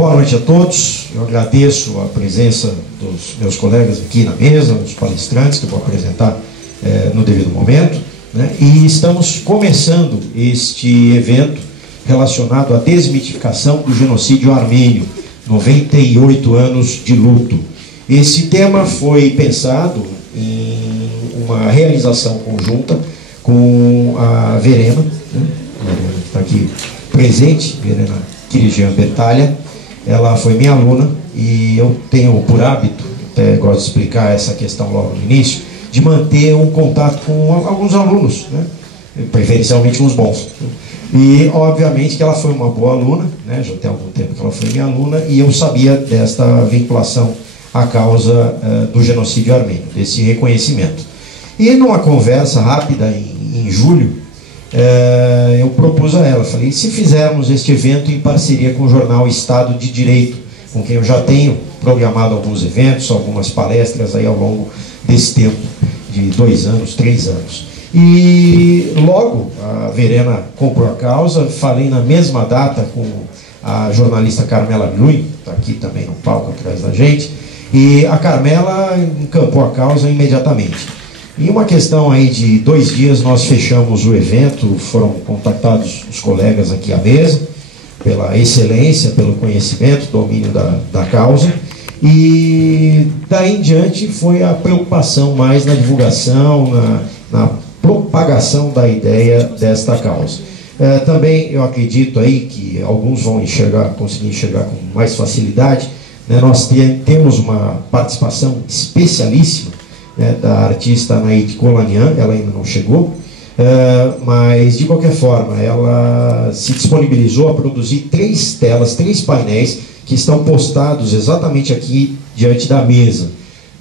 Boa noite a todos. Eu agradeço a presença dos meus colegas aqui na mesa, os palestrantes que eu vou apresentar no devido momento, né? E estamos começando este evento relacionado à desmitificação do genocídio armênio, 98 anos de luto. Esse tema foi pensado em uma realização conjunta com a Verena, né? Que está aqui presente, Verena Kirigian Bertalha. Ela foi minha aluna e eu tenho por hábito, até gosto de explicar essa questão logo no início, de manter um contato com alguns alunos, né? Preferencialmente uns bons. E obviamente que ela foi uma boa aluna, né? Já tem algum tempo que ela foi minha aluna, e eu sabia desta vinculação à causa do genocídio armênio, desse reconhecimento. E numa conversa rápida em julho, eu propus a ela, falei, se fizermos este evento em parceria com o jornal Estado de Direito, com quem eu já tenho programado alguns eventos, algumas palestras aí ao longo desse tempo, de 2 anos, 3 anos. E logo a Verena comprou a causa, falei na mesma data com a jornalista Carmela Lui, está aqui também no palco atrás da gente, e a Carmela encampou a causa imediatamente. Em uma questão aí de 2 dias nós fechamos o evento, foram contactados os colegas aqui à mesa, pela excelência, pelo conhecimento, domínio da causa, e daí em diante foi a preocupação mais na divulgação, na propagação da ideia desta causa. Também eu acredito aí que alguns vão conseguir enxergar com mais facilidade, né? Nós temos uma participação especialíssima, né, da artista Anaíde Kolanian, ela ainda não chegou, mas de qualquer forma ela se disponibilizou a produzir 3 telas, 3 painéis que estão postados exatamente aqui diante da mesa,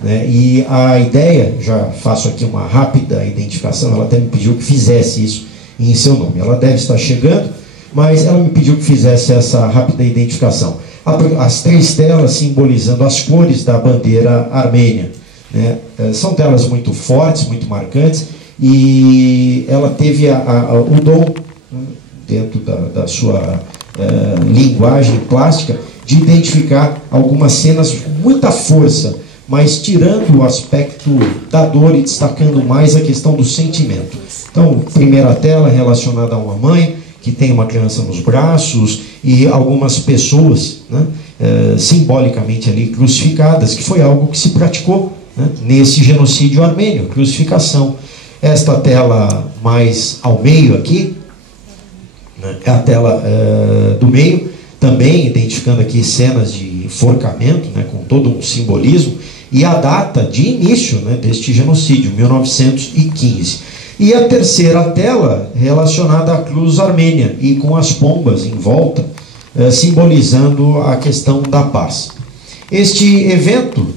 né? E a ideia, já faço aqui uma rápida identificação, ela até me pediu que fizesse isso em seu nome, ela deve estar chegando, mas ela me pediu que fizesse essa rápida identificação. As 3 telas simbolizando as cores da bandeira armênia, né? São telas muito fortes, muito marcantes, e ela teve o dom, né, dentro da sua linguagem plástica, de identificar algumas cenas com muita força, mas tirando o aspecto da dor e destacando mais a questão do sentimento. Então, primeira tela relacionada a uma mãe que tem uma criança nos braços e algumas pessoas, né, simbolicamente ali crucificadas, que foi algo que se praticou, né, nesse genocídio armênio, crucificação. Esta tela mais ao meio aqui, né, é a tela do meio, também identificando aqui cenas de enforcamento, né, com todo um simbolismo, e a data de início, né, deste genocídio, 1915. E a terceira tela relacionada à cruz armênia, e com as pombas em volta, simbolizando a questão da paz. Este evento,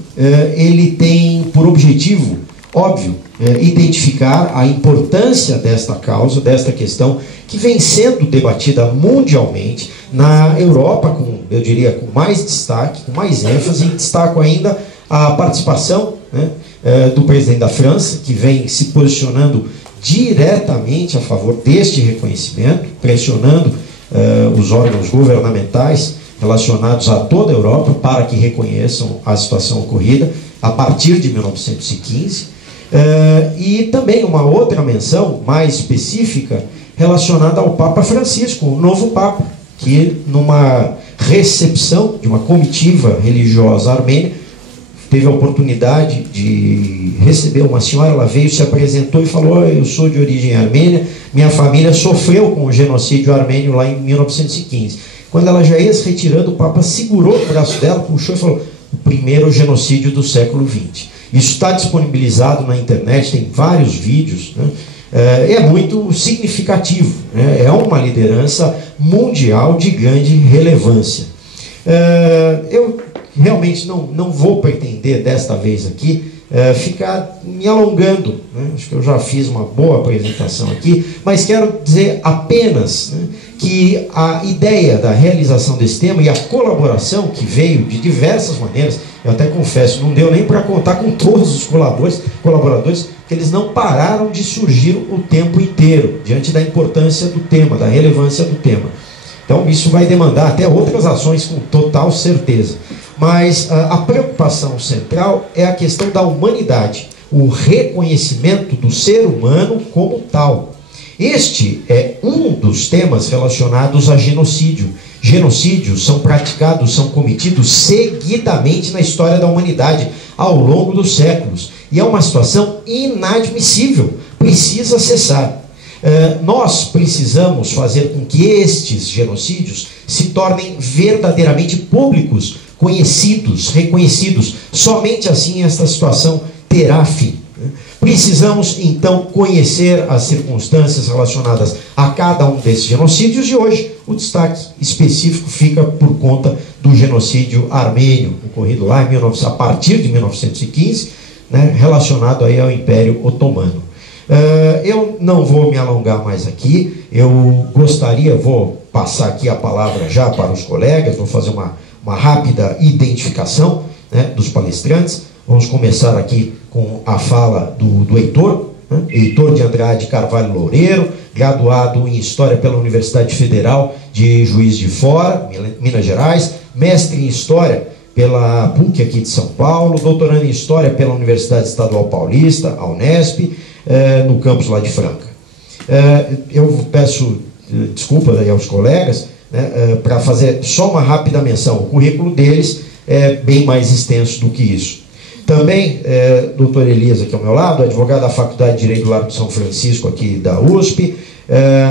ele tem por objetivo, óbvio, identificar a importância desta causa, desta questão, que vem sendo debatida mundialmente, na Europa, eu diria, com mais destaque, com mais ênfase, e destaco ainda a participação, né, do presidente da França, que vem se posicionando diretamente a favor deste reconhecimento, pressionando os órgãos governamentais relacionados a toda a Europa para que reconheçam a situação ocorrida a partir de 1915, e também uma outra menção mais específica relacionada ao Papa Francisco, o novo Papa, que numa recepção de uma comitiva religiosa armênia, teve a oportunidade de receber uma senhora, ela veio, se apresentou e falou, eu sou de origem armênia, minha família sofreu com o genocídio armênio lá em 1915. Quando ela já ia se retirando, o Papa segurou o braço dela, puxou e falou, o primeiro genocídio do século XX. Isso está disponibilizado na internet, tem vários vídeos, né? É muito significativo, né? É uma liderança mundial de grande relevância. Eu realmente não vou pretender desta vez aqui ficar me alongando, né? Acho que eu já fiz uma boa apresentação aqui, mas quero dizer apenas, né, que a ideia da realização desse tema e a colaboração que veio de diversas maneiras, eu até confesso, não deu nem para contar com todos os colaboradores, porque eles não pararam de surgir o tempo inteiro, diante da importância do tema, da relevância do tema. Então isso vai demandar até outras ações com total certeza. Mas a preocupação central é a questão da humanidade, o reconhecimento do ser humano como tal. Este é um dos temas relacionados a genocídio. Genocídios são praticados, são cometidos seguidamente na história da humanidade ao longo dos séculos. E é uma situação inadmissível, precisa cessar. Nós precisamos fazer com que estes genocídios se tornem verdadeiramente públicos, conhecidos, reconhecidos. Somente assim esta situação terá fim. Precisamos, então, conhecer as circunstâncias relacionadas a cada um desses genocídios e hoje o destaque específico fica por conta do genocídio armênio, ocorrido lá a partir de 1915, né, relacionado aí ao Império Otomano. Eu não vou me alongar mais aqui, vou passar aqui a palavra já para os colegas, vou fazer uma rápida identificação, né, dos palestrantes. Vamos começar aqui com a fala do Heitor, né? Heitor de Andrade Carvalho Loureiro, graduado em História pela Universidade Federal de Juiz de Fora, Minas Gerais, mestre em História pela PUC aqui de São Paulo, doutorando em História pela Universidade Estadual Paulista, a Unesp, no campus lá de Franca. Eu peço desculpas aí aos colegas, né, para fazer só uma rápida menção. O currículo deles é bem mais extenso do que isso. Também, doutor Elias aqui ao meu lado, advogado da Faculdade de Direito do Largo de São Francisco aqui da USP,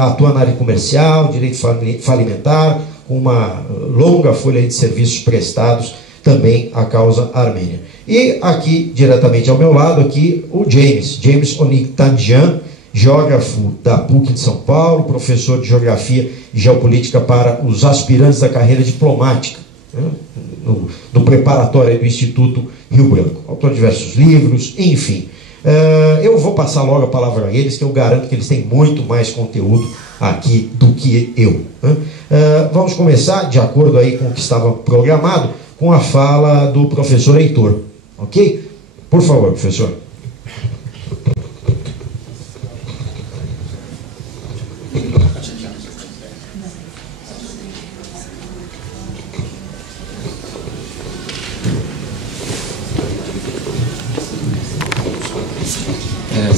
atua na área comercial, direito falimentar, com uma longa folha de serviços prestados também à causa armênia. E aqui, diretamente ao meu lado, aqui, o James Oniktanjian, geógrafo da PUC de São Paulo, professor de Geografia e Geopolítica para os aspirantes da carreira diplomática, né, no preparatório do Instituto Rio Branco. Autor de diversos livros, enfim. Eu vou passar logo a palavra a eles, que eu garanto que eles têm muito mais conteúdo aqui do que eu. Né? Vamos começar, de acordo aí com o que estava programado, com a fala do professor Heitor. Ok? Por favor, professor.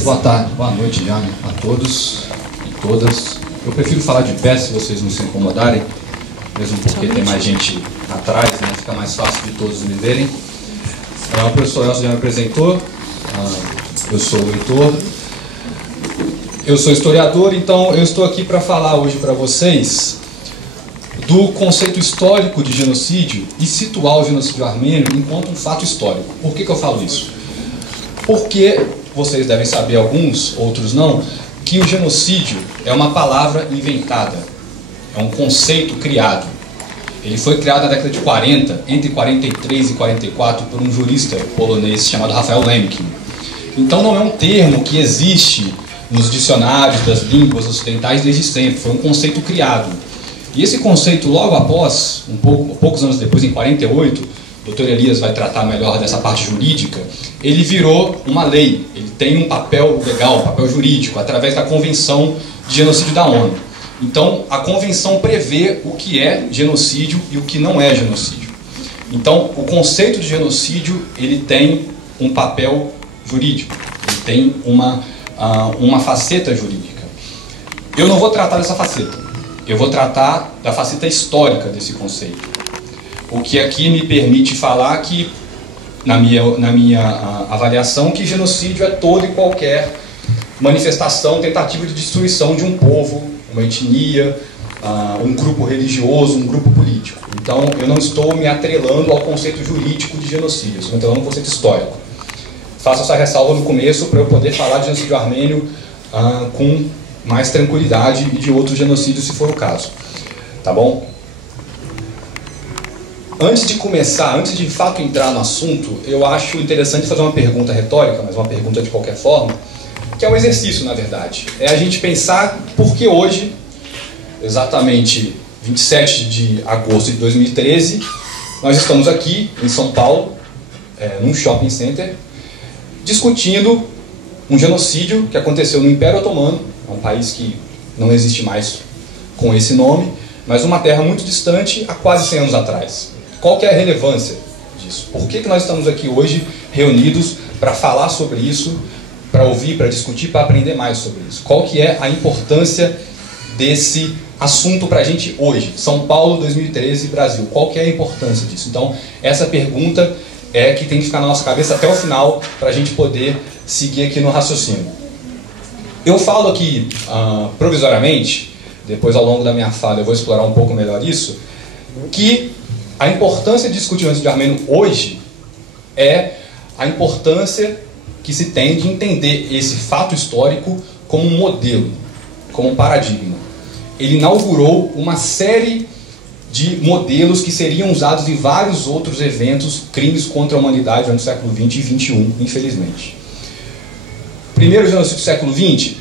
Boa tarde, boa noite já a todos e todas. Eu prefiro falar de pé, se vocês não se incomodarem, mesmo porque tem mais gente atrás, né? Fica mais fácil de todos me verem. O professor Elcio já me apresentou, eu sou o Heitor, eu sou historiador, então eu estou aqui para falar hoje para vocês do conceito histórico de genocídio e situar o genocídio armênio enquanto um fato histórico. Por que eu falo isso? Porque vocês devem saber, alguns, outros não, que o genocídio é uma palavra inventada, é um conceito criado. Ele foi criado na década de 40, entre 43 e 44, por um jurista polonês chamado Raphael Lemkin. Então não é um termo que existe nos dicionários das línguas ocidentais desde sempre, foi um conceito criado. E esse conceito, logo após, poucos anos depois, em 48, o Dr. Elias vai tratar melhor dessa parte jurídica, ele virou uma lei, ele tem um papel legal, um papel jurídico, através da Convenção de Genocídio da ONU. Então, a Convenção prevê o que é genocídio e o que não é genocídio. Então, o conceito de genocídio, ele tem um papel jurídico, ele tem uma faceta jurídica. Eu não vou tratar dessa faceta, eu vou tratar da faceta histórica desse conceito. O que aqui me permite falar que, na minha avaliação, que genocídio é toda e qualquer manifestação, tentativa de destruição de um povo, uma etnia, um grupo religioso, um grupo político. Então, eu não estou me atrelando ao conceito jurídico de genocídio, estou me atrelando ao conceito histórico. Faço essa ressalva no começo para eu poder falar de genocídio armênio com mais tranquilidade e de outros genocídios, se for o caso. Tá bom? Antes de começar, antes de fato entrar no assunto, eu acho interessante fazer uma pergunta retórica, mas uma pergunta de qualquer forma, que é um exercício, na verdade. É a gente pensar por que hoje, exatamente 27 de agosto de 2013, nós estamos aqui em São Paulo, num shopping center, discutindo um genocídio que aconteceu no Império Otomano, é um país que não existe mais com esse nome, mas uma terra muito distante há quase 100 anos atrás. Qual que é a relevância disso? Por que nós estamos aqui hoje reunidos para falar sobre isso, para ouvir, para discutir, para aprender mais sobre isso? Qual que é a importância desse assunto para a gente hoje? São Paulo, 2013, Brasil. Qual que é a importância disso? Então, essa pergunta é que tem que ficar na nossa cabeça até o final para a gente poder seguir aqui no raciocínio. Eu falo aqui provisoriamente, depois ao longo da minha fala eu vou explorar um pouco melhor isso, que a importância de discutir o genocídio armênio hoje é a importância que se tem de entender esse fato histórico como um modelo, como um paradigma. Ele inaugurou uma série de modelos que seriam usados em vários outros eventos, crimes contra a humanidade no século XX e XXI, infelizmente. Primeiro genocídio do século XX?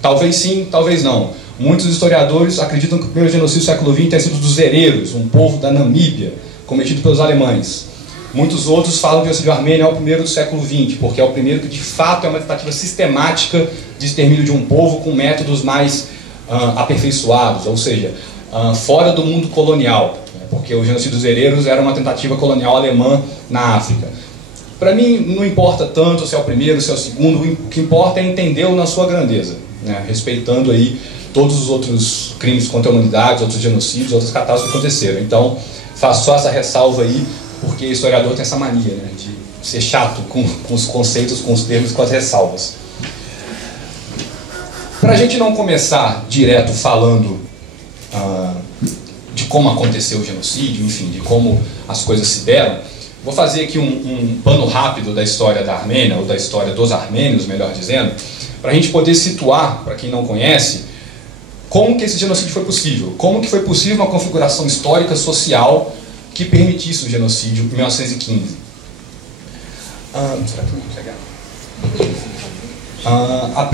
Talvez sim, talvez não. Muitos historiadores acreditam que o primeiro genocídio do século XX tenha sido dos Hereros, um povo da Namíbia, cometido pelos alemães. Muitos outros falam que o genocídio armênio é o primeiro do século XX, porque é o primeiro que de fato é uma tentativa sistemática de extermínio de um povo com métodos mais aperfeiçoados, ou seja, fora do mundo colonial, porque o genocídio dos Hereros era uma tentativa colonial alemã na África. Para mim, não importa tanto se é o primeiro, se é o segundo, o que importa é entendê-lo na sua grandeza, né? Respeitando aí todos os outros crimes contra a humanidade, outros genocídios, outras catástrofes que aconteceram. Então, faço só essa ressalva aí, porque o historiador tem essa mania, né, de ser chato com os conceitos, com os termos, com as ressalvas. Para a gente não começar direto falando de como aconteceu o genocídio, enfim, de como as coisas se deram, vou fazer aqui um pano rápido da história da Armênia, ou da história dos armênios, melhor dizendo, para a gente poder situar, para quem não conhece, como que esse genocídio foi possível, como que foi possível uma configuração histórica, social, que permitisse o genocídio em 1915. Será que eu vou pegar? A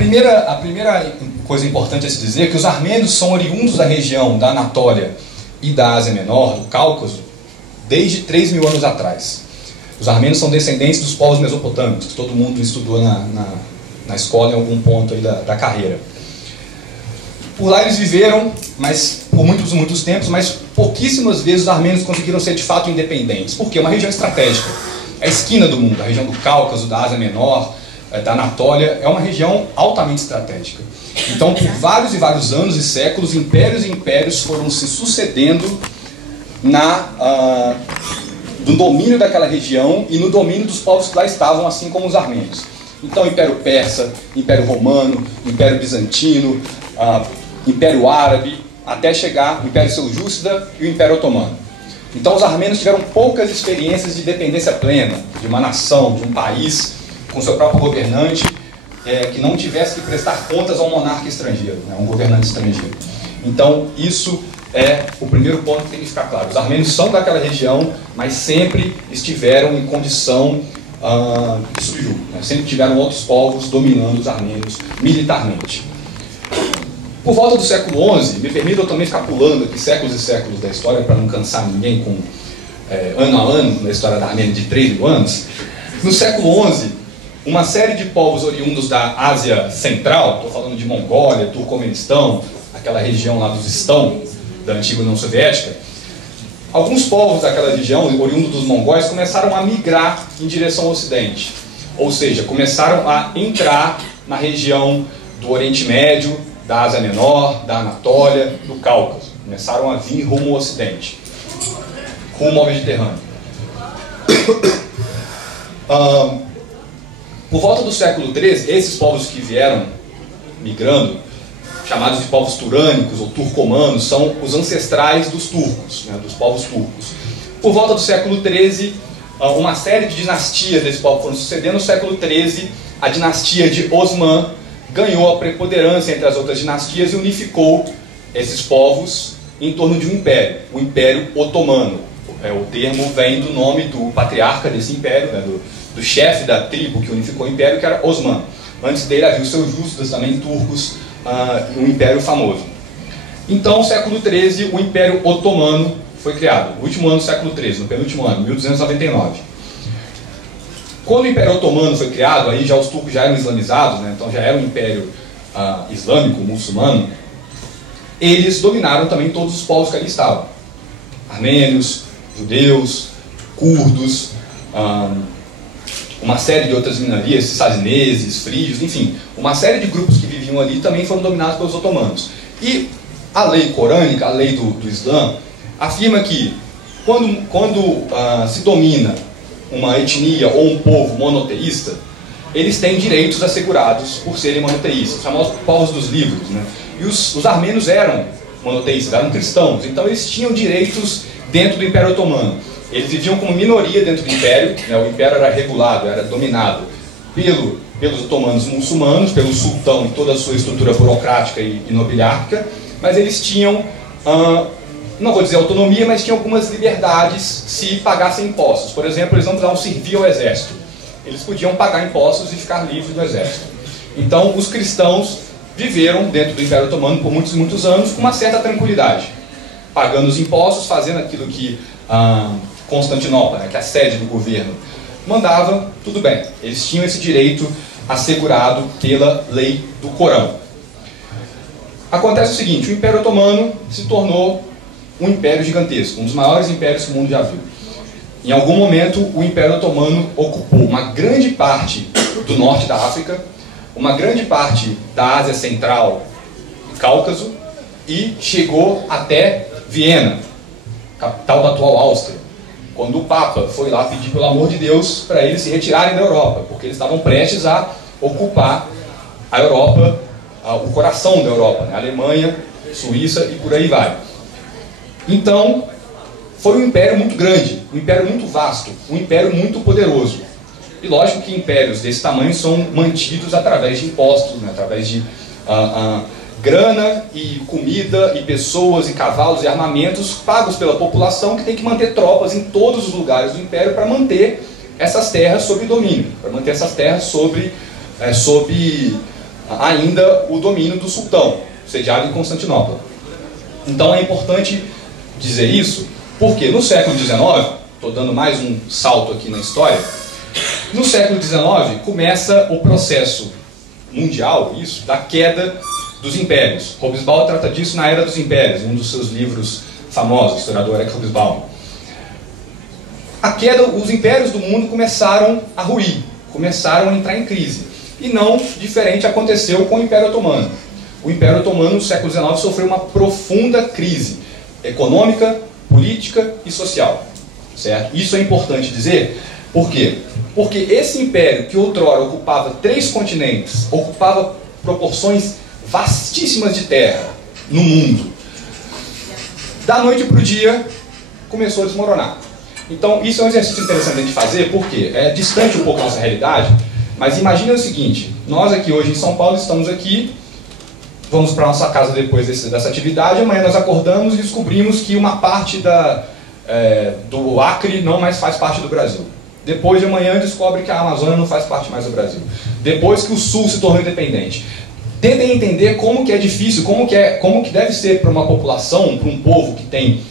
primeira coisa importante a se dizer é que os armênios são oriundos da região da Anatólia e da Ásia Menor, do Cáucaso, desde 3.000 anos atrás. Os armênios são descendentes dos povos mesopotâmicos, que todo mundo estudou na escola em algum ponto aí da carreira. Por lá eles viveram, mas por muitos tempos, mas pouquíssimas vezes os armênios conseguiram ser de fato independentes. Por quê? É uma região estratégica. É a esquina do mundo, a região do Cáucaso, da Ásia Menor, da Anatólia, é uma região altamente estratégica. Então, por vários e vários anos e séculos, impérios e impérios foram se sucedendo no domínio daquela região e no domínio dos povos que lá estavam, assim como os armênios. Então, Império Persa, Império Romano, Império Bizantino, Império Árabe, até chegar o Império Seljúcida e o Império Otomano. Então os armênios tiveram poucas experiências de dependência plena, de uma nação, de um país, com seu próprio governante, que não tivesse que prestar contas a um monarca estrangeiro, né, um governante estrangeiro. Então isso é o primeiro ponto que tem que ficar claro. Os armênios são daquela região, mas sempre estiveram em condição de subjugo, né? Sempre tiveram outros povos dominando os armênios militarmente. Por volta do século XI, me permita eu também ficar pulando aqui séculos e séculos da história para não cansar ninguém com ano a ano na história da Armênia de 3.000 anos. No século XI, uma série de povos oriundos da Ásia Central, estou falando de Mongólia, Turcomenistão, aquela região lá dos Istão, da antiga União Soviética, alguns povos daquela região, oriundos dos mongóis, começaram a migrar em direção ao Ocidente. Ou seja, começaram a entrar na região do Oriente Médio, da Ásia Menor, da Anatólia, do Cáucaso. Começaram a vir rumo ao Ocidente, rumo ao Mediterrâneo. Por volta do século XIII, esses povos que vieram migrando, chamados de povos turânicos ou turcomanos, são os ancestrais dos turcos, né, dos povos turcos. Por volta do século XIII, uma série de dinastias desses povos foram sucedendo. No século XIII, a dinastia de Osman ganhou a preponderância entre as outras dinastias e unificou esses povos em torno de um império, o Império Otomano. O termo vem do nome do patriarca desse império, né, do chefe da tribo que unificou o império, que era Osman. Antes dele havia os seljúcidas, também turcos, um império famoso. Então, no século XIII, o Império Otomano foi criado. No último ano do século XIII, no penúltimo ano, 1299. Quando o Império Otomano foi criado, aí já os turcos já eram islamizados, né? Então já era um império islâmico, muçulmano. eles dominaram também todos os povos que ali estavam. Armênios, judeus, curdos, uma série de outras minorias, sazineses, frígios, enfim, uma série de grupos que viviam ali também foram dominados pelos otomanos. E a lei corânica, a lei do Islã, afirma que quando se domina uma etnia ou um povo monoteísta, eles têm direitos assegurados por serem monoteístas, os famosos povos dos livros, né? E os armênios eram monoteístas, eram cristãos, então eles tinham direitos dentro do Império Otomano. Eles viviam como minoria dentro do Império, né? O Império era regulado, era dominado pelos otomanos muçulmanos, pelo sultão e toda a sua estrutura burocrática e nobiliárquica, mas eles tinham, não vou dizer autonomia, mas tinham algumas liberdades se pagassem impostos. Por exemplo, eles não precisavam servir ao exército. Eles podiam pagar impostos e ficar livres do exército. Então, os cristãos viveram dentro do Império Otomano por muitos e muitos anos com uma certa tranquilidade, pagando os impostos, fazendo aquilo que Constantinopla, né, que é a sede do governo, mandava, tudo bem. Eles tinham esse direito assegurado pela lei do Corão. Acontece o seguinte, o Império Otomano se tornou um império gigantesco, um dos maiores impérios que o mundo já viu. Em algum momento, o Império Otomano ocupou uma grande parte do norte da África, uma grande parte da Ásia Central e Cáucaso, e chegou até Viena, capital da atual Áustria, quando o Papa foi lá pedir, pelo amor de Deus, para eles se retirarem da Europa, porque eles estavam prestes a ocupar a Europa, o coração da Europa, né? A Alemanha, Suíça e por aí vai. Então, foi um império muito grande, um império muito vasto, um império muito poderoso. E lógico que impérios desse tamanho são mantidos através de impostos, né? Através de grana e comida e pessoas e cavalos e armamentos pagos pela população, que tem que manter tropas em todos os lugares do império para manter essas terras sob domínio, para manter essas terras sob ainda o domínio do sultão, sediado em Constantinopla. Então é importante dizer isso, porque no século XIX, estou dando mais um salto aqui na história, no século XIX começa o processo mundial, isso, da queda dos impérios. Hobsbawm trata disso na Era dos Impérios, um dos seus livros famosos, o historiador Eric Hobsbawm. A queda, os impérios do mundo começaram a ruir, começaram a entrar em crise. E não diferente aconteceu com o Império Otomano. O Império Otomano no século XIX sofreu uma profunda crise econômica, política e social. Certo? Isso é importante dizer. Por quê? Porque esse império, que outrora ocupava 3 continentes, ocupava proporções vastíssimas de terra no mundo, da noite para o dia começou a desmoronar. Então isso é um exercício interessante de fazer, porque é distante um pouco da nossa realidade, mas imagine o seguinte: nós aqui hoje em São Paulo estamos aqui, vamos para a nossa casa depois dessa atividade, amanhã nós acordamos e descobrimos que uma parte do Acre não mais faz parte do Brasil. Depois de amanhã descobre que a Amazônia não faz parte mais do Brasil. Depois que o Sul se tornou independente. Tentem entender como que é difícil, como que deve ser para uma população, para um povo que tem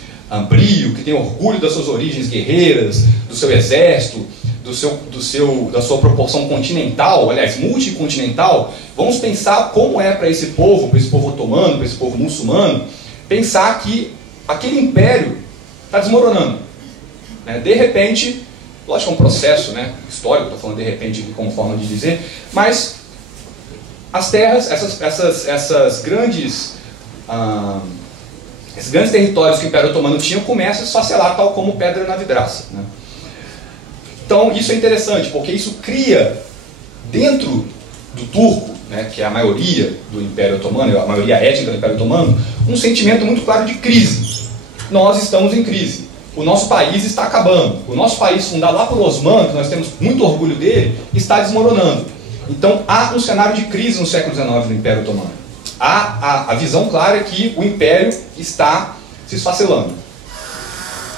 brio, que tem orgulho das suas origens guerreiras, do seu exército, da sua proporção continental, aliás, multicontinental. Vamos pensar como é para esse povo otomano, para esse povo muçulmano, pensar que aquele império está desmoronando. De repente, lógico que é um processo, né, histórico, estou falando de repente como forma de dizer, mas as terras, esses grandes territórios que o Império Otomano tinha começam a se esfacelar tal como pedra na vidraça. Né? Então isso é interessante, porque isso cria dentro do turco, né, que é a maioria do Império Otomano, a maioria étnica do Império Otomano, um sentimento muito claro de crise. Nós estamos em crise. O nosso país está acabando. O nosso país fundado lá por Osman, que nós temos muito orgulho dele, está desmoronando. Então há um cenário de crise no século XIX no Império Otomano. Há a visão clara que o Império está se esfacelando.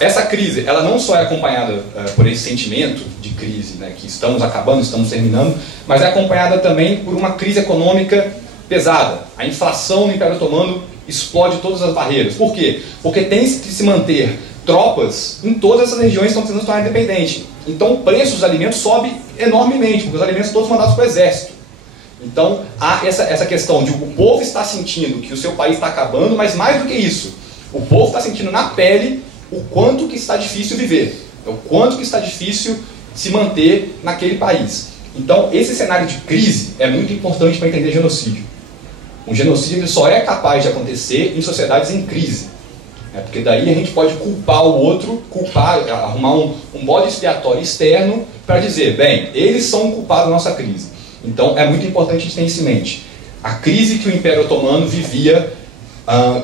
Essa crise, ela não só é acompanhada por esse sentimento de crise, né, que estamos acabando, estamos terminando, mas é acompanhada também por uma crise econômica pesada. A inflação no Império Otomano explode todas as barreiras. Por quê? Porque tem que se manter tropas em todas essas regiões que estão precisando se tornar independentes. Então o preço dos alimentos sobe enormemente, porque os alimentos todos mandados para o exército. Então, há essa questão de o povo está sentindo que o seu país está acabando, mas mais do que isso, o povo está sentindo na pele o quanto que está difícil viver, o quanto que está difícil se manter naquele país. Então, esse cenário de crise é muito importante para entender genocídio. Um genocídio ele só é capaz de acontecer em sociedades em crise. Porque daí a gente pode culpar o outro, arrumar um bode expiatório externo para dizer, bem, eles são culpados da nossa crise. Então é muito importante a gente ter isso em mente. A crise que o Império Otomano vivia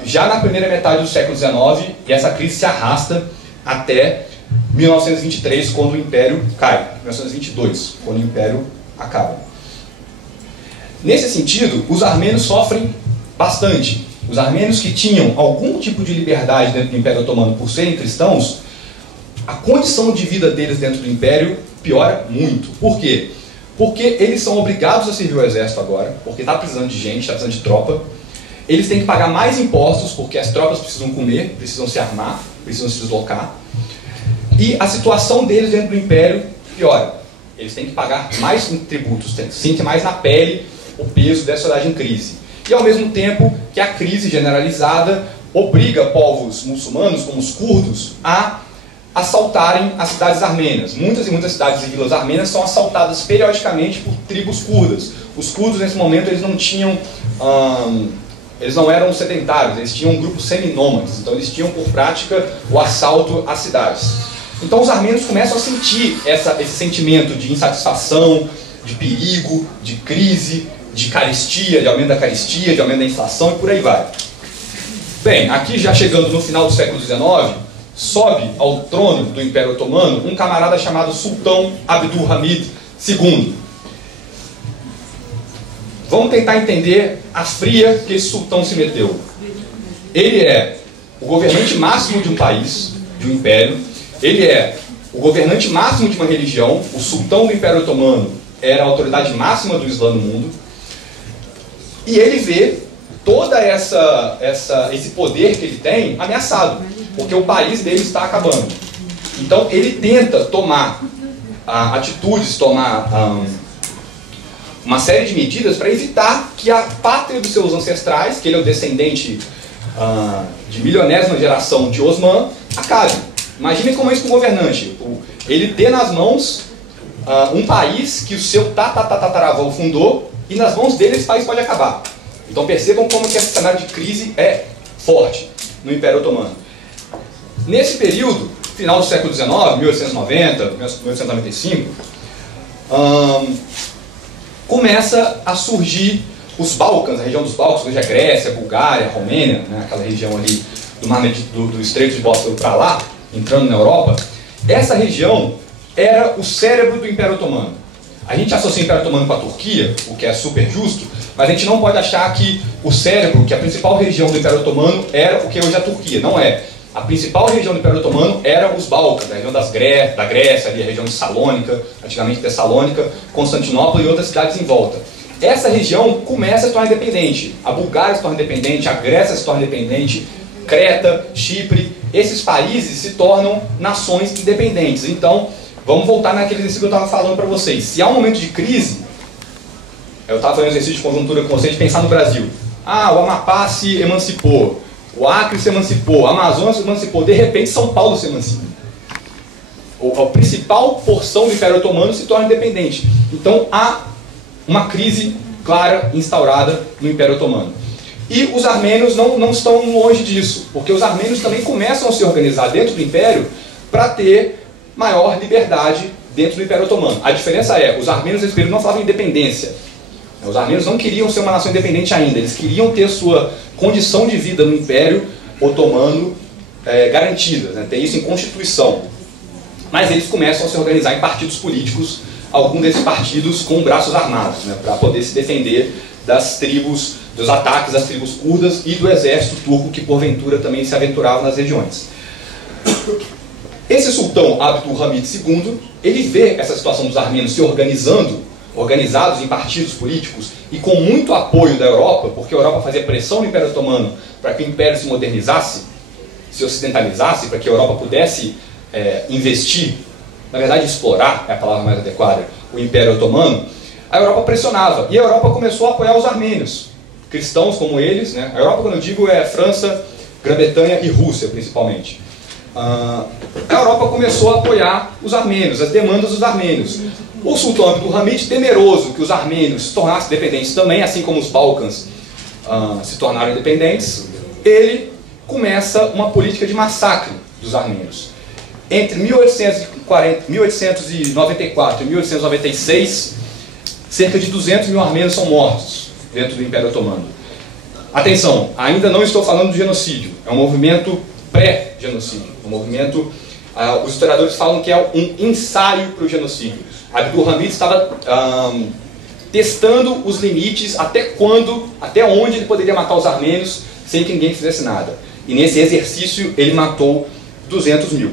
já na primeira metade do século XIX, e essa crise se arrasta até 1923, quando o Império cai, 1922, quando o Império acaba. Nesse sentido, os armênios sofrem bastante. Os armênios que tinham algum tipo de liberdade dentro do Império Otomano por serem cristãos, a condição de vida deles dentro do Império piora muito. Por quê? Porque eles são obrigados a servir o exército agora, porque está precisando de gente, está precisando de tropa. Eles têm que pagar mais impostos, porque as tropas precisam comer, precisam se armar, precisam se deslocar. E a situação deles dentro do Império piora. Eles têm que pagar mais tributos, sentem mais na pele o peso dessa sociedade em crise. E ao mesmo tempo que a crise generalizada obriga povos muçulmanos, como os curdos, a assaltarem as cidades armênias. Muitas e muitas cidades e vilas armênias são assaltadas periodicamente por tribos curdas. Os curdos, nesse momento, eles não tinham... eles não eram sedentários, eles tinham grupos seminômades. Então eles tinham por prática o assalto às cidades. Então os armênios começam a sentir esse sentimento de insatisfação, de perigo, de crise, de carestia, de aumento da carestia, de aumento da inflação e por aí vai. Bem, aqui já chegando no final do século XIX, sobe ao trono do Império Otomano um camarada chamado Sultão Abdülhamid II. Vamos tentar entender a fria que esse sultão se meteu. Ele é o governante máximo de um país, de um império. Ele é o governante máximo de uma religião. O sultão do Império Otomano era a autoridade máxima do Islã no mundo. E ele vê todo esse poder que ele tem ameaçado, porque o país dele está acabando. Então ele tenta tomar atitudes, tomar uma série de medidas para evitar que a pátria dos seus ancestrais, que ele é o descendente de milionésima geração de Osman, acabe. Imaginem como é isso para um governante. Ele ter nas mãos um país que o seu tataravô fundou, e nas mãos dele esse país pode acabar. Então percebam como que esse cenário de crise é forte no Império Otomano. Nesse período, final do século XIX, 1890, 1895, começa a surgir os Balcãs, a região dos Balcãs, hoje é Grécia, Bulgária, Romênia, né, aquela região ali do Estreito de Bósforo para lá, entrando na Europa. Essa região era o cérebro do Império Otomano. A gente associa o Império Otomano com a Turquia, o que é super justo, mas a gente não pode achar que o cérebro, que a principal região do Império Otomano era o que hoje é a Turquia. Não é. A principal região do Império Otomano era os Balcãs, a região da Grécia, ali, a região de Salônica, antigamente Tessalônica, Constantinopla e outras cidades em volta. Essa região começa a se tornar independente. A Bulgária se torna independente, a Grécia se torna independente, Creta, Chipre, esses países se tornam nações independentes. Então, vamos voltar naquele exercício que eu estava falando para vocês. Se há um momento de crise, eu estava fazendo um exercício de conjuntura com vocês, de pensar no Brasil. O Amapá se emancipou, o Acre se emancipou, a Amazônia se emancipou, de repente São Paulo se emancipa. A principal porção do Império Otomano se torna independente. Então há uma crise clara instaurada no Império Otomano. E os armênios não estão longe disso, porque os armênios também começam a se organizar dentro do Império para ter maior liberdade dentro do Império Otomano. A diferença é, os armênios nesse período não falavam independência. Os armênios não queriam ser uma nação independente ainda, eles queriam ter sua condição de vida no Império Otomano garantida, né? Ter isso em Constituição. Mas eles começam a se organizar em partidos políticos, alguns desses partidos com braços armados, né? Para poder se defender das tribos, dos ataques das tribos curdas e do exército turco que porventura também se aventurava nas regiões. Esse sultão Abdülhamid II, ele vê essa situação dos armênios se organizados em partidos políticos e com muito apoio da Europa, porque a Europa fazia pressão no Império Otomano para que o Império se modernizasse, se ocidentalizasse, para que a Europa pudesse investir, na verdade explorar é a palavra mais adequada, o Império Otomano. a Europa pressionava, e a Europa começou a apoiar os armênios, cristãos como eles, né? A Europa, quando eu digo, é França, Grã-Bretanha e Rússia, principalmente. A Europa começou a apoiar os armênios, as demandas dos armênios. O sultão Abdulhamid, temeroso que os armênios se tornassem independentes também, assim como os Balcãs se tornaram independentes, ele começa uma política de massacre dos armênios. Entre 1894 e 1896, cerca de 200 mil armênios são mortos dentro do Império Otomano. Atenção, ainda não estou falando de genocídio, é um movimento pré-genocídio, um movimento, os historiadores falam que é um ensaio para o genocídio. Abdulhamid estava testando os limites até onde ele poderia matar os armênios sem que ninguém fizesse nada. E nesse exercício ele matou 200 mil.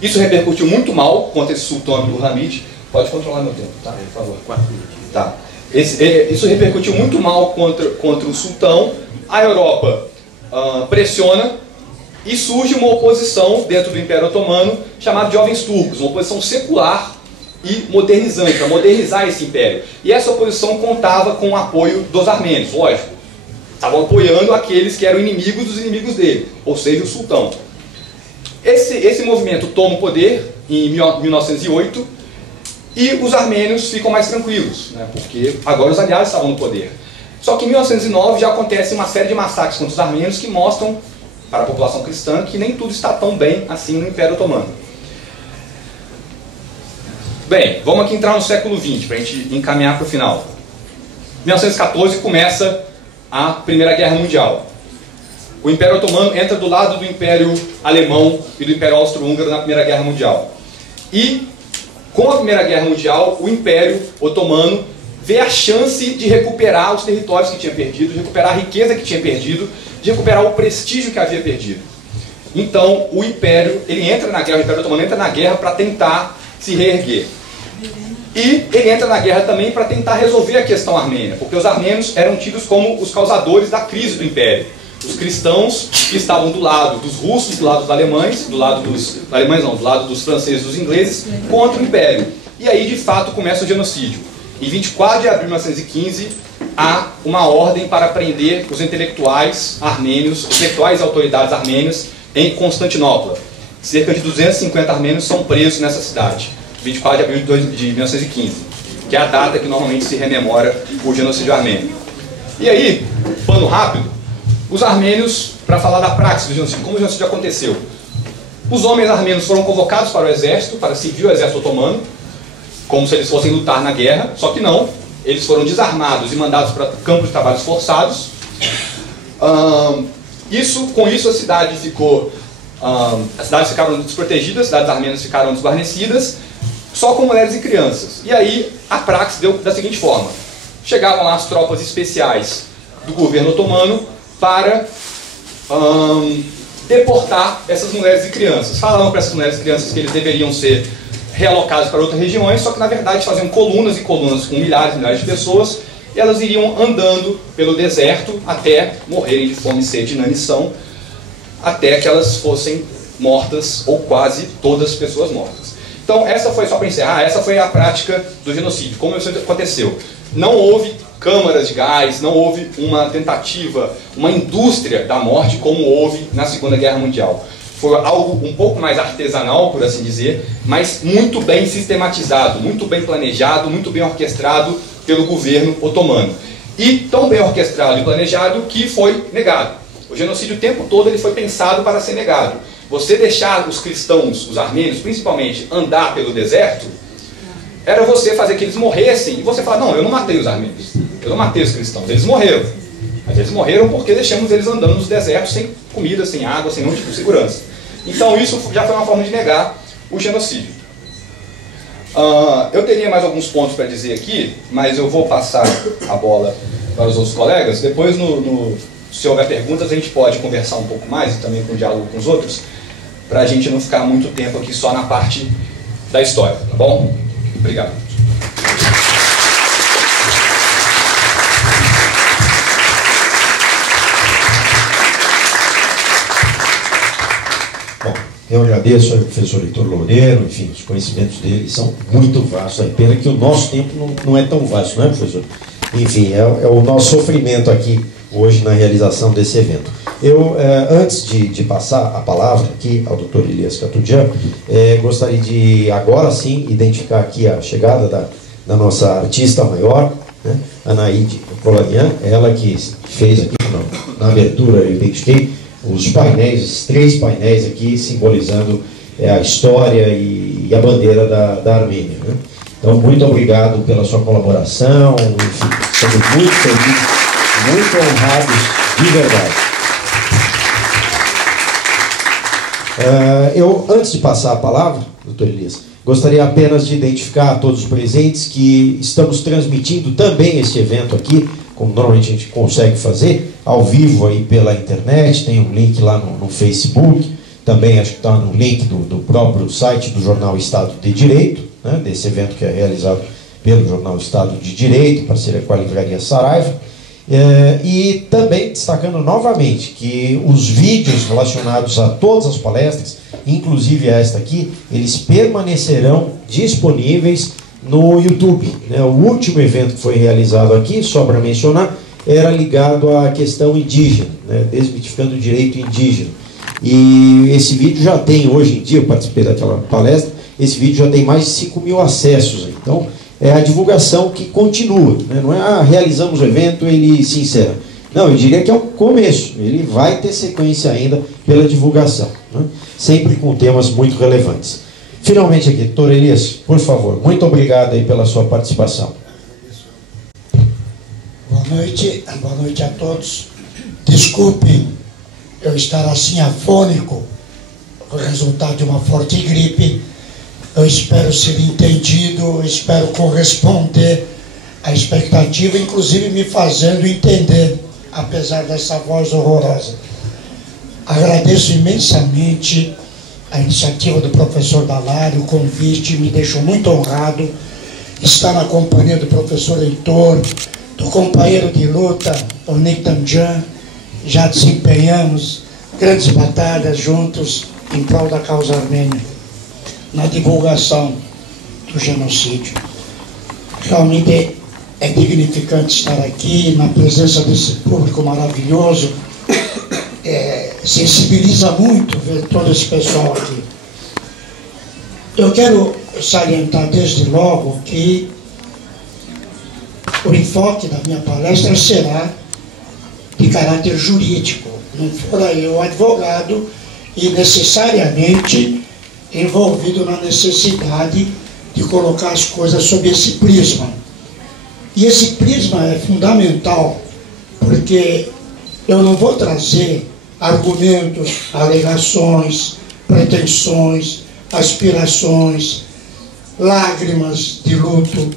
Isso repercutiu muito mal contra esse sultão Abdulhamid. Pode controlar meu tempo, tá? Por favor. 4 minutos. Tá. Isso repercutiu muito mal contra o sultão. A Europa pressiona e surge uma oposição dentro do Império Otomano chamada de Jovens Turcos, uma oposição secular e modernizante, para modernizar esse império. E essa oposição contava com o apoio dos armênios, lógico. Estavam apoiando aqueles que eram inimigos dos inimigos dele, ou seja, o sultão. Esse movimento toma o poder em 1908 e os armênios ficam mais tranquilos, né, porque agora os aliados estavam no poder. Só que em 1909 já acontece uma série de massacres contra os armênios que mostram para a população cristã que nem tudo está tão bem assim no Império Otomano. Bem, vamos aqui entrar no século XX, para a gente encaminhar para o final. Em 1914 começa a Primeira Guerra Mundial. O Império Otomano entra do lado do Império Alemão e do Império Austro-Húngaro na Primeira Guerra Mundial. E, com a Primeira Guerra Mundial, o Império Otomano vê a chance de recuperar os territórios que tinha perdido, de recuperar a riqueza que tinha perdido, de recuperar o prestígio que havia perdido. Então, o Império Otomano entra na guerra para tentar se reerguer. E ele entra na guerra também para tentar resolver a questão armênia, porque os armênios eram tidos como os causadores da crise do Império. Os cristãos que estavam do lado dos russos, do lado dos alemães, do lado dos franceses, dos ingleses, contra o Império. E aí, de fato, começa o genocídio. Em 24 de abril de 1915, há uma ordem para prender os intelectuais armênios, intelectuais e autoridades armênias em Constantinopla. Cerca de 250 armênios são presos nessa cidade, 24 de abril de 1915, que é a data que normalmente se rememora o genocídio armênio. E aí, pano rápido, os armênios, para falar da prática do genocídio, como o genocídio aconteceu. Os homens armênios foram convocados para o exército, para servir o exército otomano, como se eles fossem lutar na guerra, só que não. Eles foram desarmados e mandados para campos de trabalhos forçados. Com isso a cidade ficou... as cidades ficaram desprotegidas, as cidades armênias ficaram desguarnecidas, só com mulheres e crianças. E aí a praxe deu da seguinte forma. Chegavam lá as tropas especiais do governo otomano para deportar essas mulheres e crianças. Falavam para essas mulheres e crianças que eles deveriam ser realocados para outras regiões, só que na verdade faziam colunas e colunas com milhares e milhares de pessoas, e elas iriam andando pelo deserto até morrerem de fome, sede e inanição, até que elas fossem mortas, ou quase todas as pessoas mortas. Então essa foi, só para encerrar, essa foi a prática do genocídio, como isso aconteceu. Não houve câmaras de gás, não houve uma tentativa, uma indústria da morte como houve na Segunda Guerra Mundial. Foi algo um pouco mais artesanal, por assim dizer, mas muito bem sistematizado, muito bem planejado, muito bem orquestrado pelo governo otomano. E tão bem orquestrado e planejado que foi negado. O genocídio o tempo todo ele foi pensado para ser negado. Você deixar os cristãos, os armênios principalmente, andar pelo deserto, era você fazer que eles morressem e você falar, não, eu não matei os armênios, eu não matei os cristãos, eles morreram. Mas eles morreram porque deixamos eles andando nos desertos sem comida, sem água, sem nenhum tipo de segurança. Então isso já foi uma forma de negar o genocídio. Eu teria mais alguns pontos para dizer aqui, mas eu vou passar a bola para os outros colegas. Depois, se houver perguntas, a gente pode conversar um pouco mais e também com o diálogo com os outros, para a gente não ficar muito tempo aqui só na parte da história, tá bom? Obrigado. Bom, Eu agradeço ao professor Heitor Loureiro, enfim, os conhecimentos dele são muito vastos. É pena que o nosso tempo não é tão vasto, não é, professor? Enfim, é o nosso sofrimento aqui hoje na realização desse evento. Eu, antes de passar a palavra aqui ao Dr. Elias Catudian, gostaria de, agora sim, identificar aqui a chegada da nossa artista maior, né, Anaíde Colanian, ela que fez aqui na abertura, eu identifiquei os painéis, os 3 painéis aqui, simbolizando a história e a bandeira da Armênia, né? Então, muito obrigado pela sua colaboração, enfim, estamos muito felizes, muito honrados, de verdade. Eu, antes de passar a palavra, doutor Elias, gostaria apenas de identificar a todos os presentes que estamos transmitindo também este evento aqui, como normalmente a gente consegue fazer, ao vivo aí pela internet, tem um link lá no Facebook, também acho que está no link do próprio site do Jornal Estado de Direito, né, desse evento que é realizado pelo Jornal Estado de Direito, em parceria com a Livraria Saraiva, e também destacando novamente que os vídeos relacionados a todas as palestras, inclusive esta aqui, eles permanecerão disponíveis no YouTube, né? O último evento que foi realizado aqui, só para mencionar, era ligado à questão indígena, né? Desmitificando o direito indígena. E esse vídeo já tem, hoje em dia, eu participei daquela palestra, esse vídeo já tem mais de 5.000 acessos. Então, é a divulgação que continua, né? Não é, realizamos o evento, ele se encerra. Não, eu diria que é o começo, ele vai ter sequência ainda pela divulgação, né? Sempre com temas muito relevantes. Finalmente aqui, doutor Elias, por favor, muito obrigado aí pela sua participação. Boa noite a todos. Desculpem eu estar assim afônico, o resultado de uma forte gripe. Eu espero ser entendido, espero corresponder à expectativa, inclusive me fazendo entender, apesar dessa voz horrorosa. Agradeço imensamente a iniciativa do professor Dalário, o convite, me deixou muito honrado estar na companhia do professor Heitor, do companheiro de luta, o Nitanjan. Já desempenhamos grandes batalhas juntos em prol da causa armênia, na divulgação do genocídio. Realmente é dignificante estar aqui, na presença desse público maravilhoso. Sensibiliza muito ver todo esse pessoal aqui. Eu quero salientar desde logo que o enfoque da minha palestra será de caráter jurídico. Não fora eu advogado e necessariamente envolvido na necessidade de colocar as coisas sob esse prisma. E esse prisma é fundamental, porque eu não vou trazer argumentos, alegações, pretensões, aspirações, lágrimas de luto.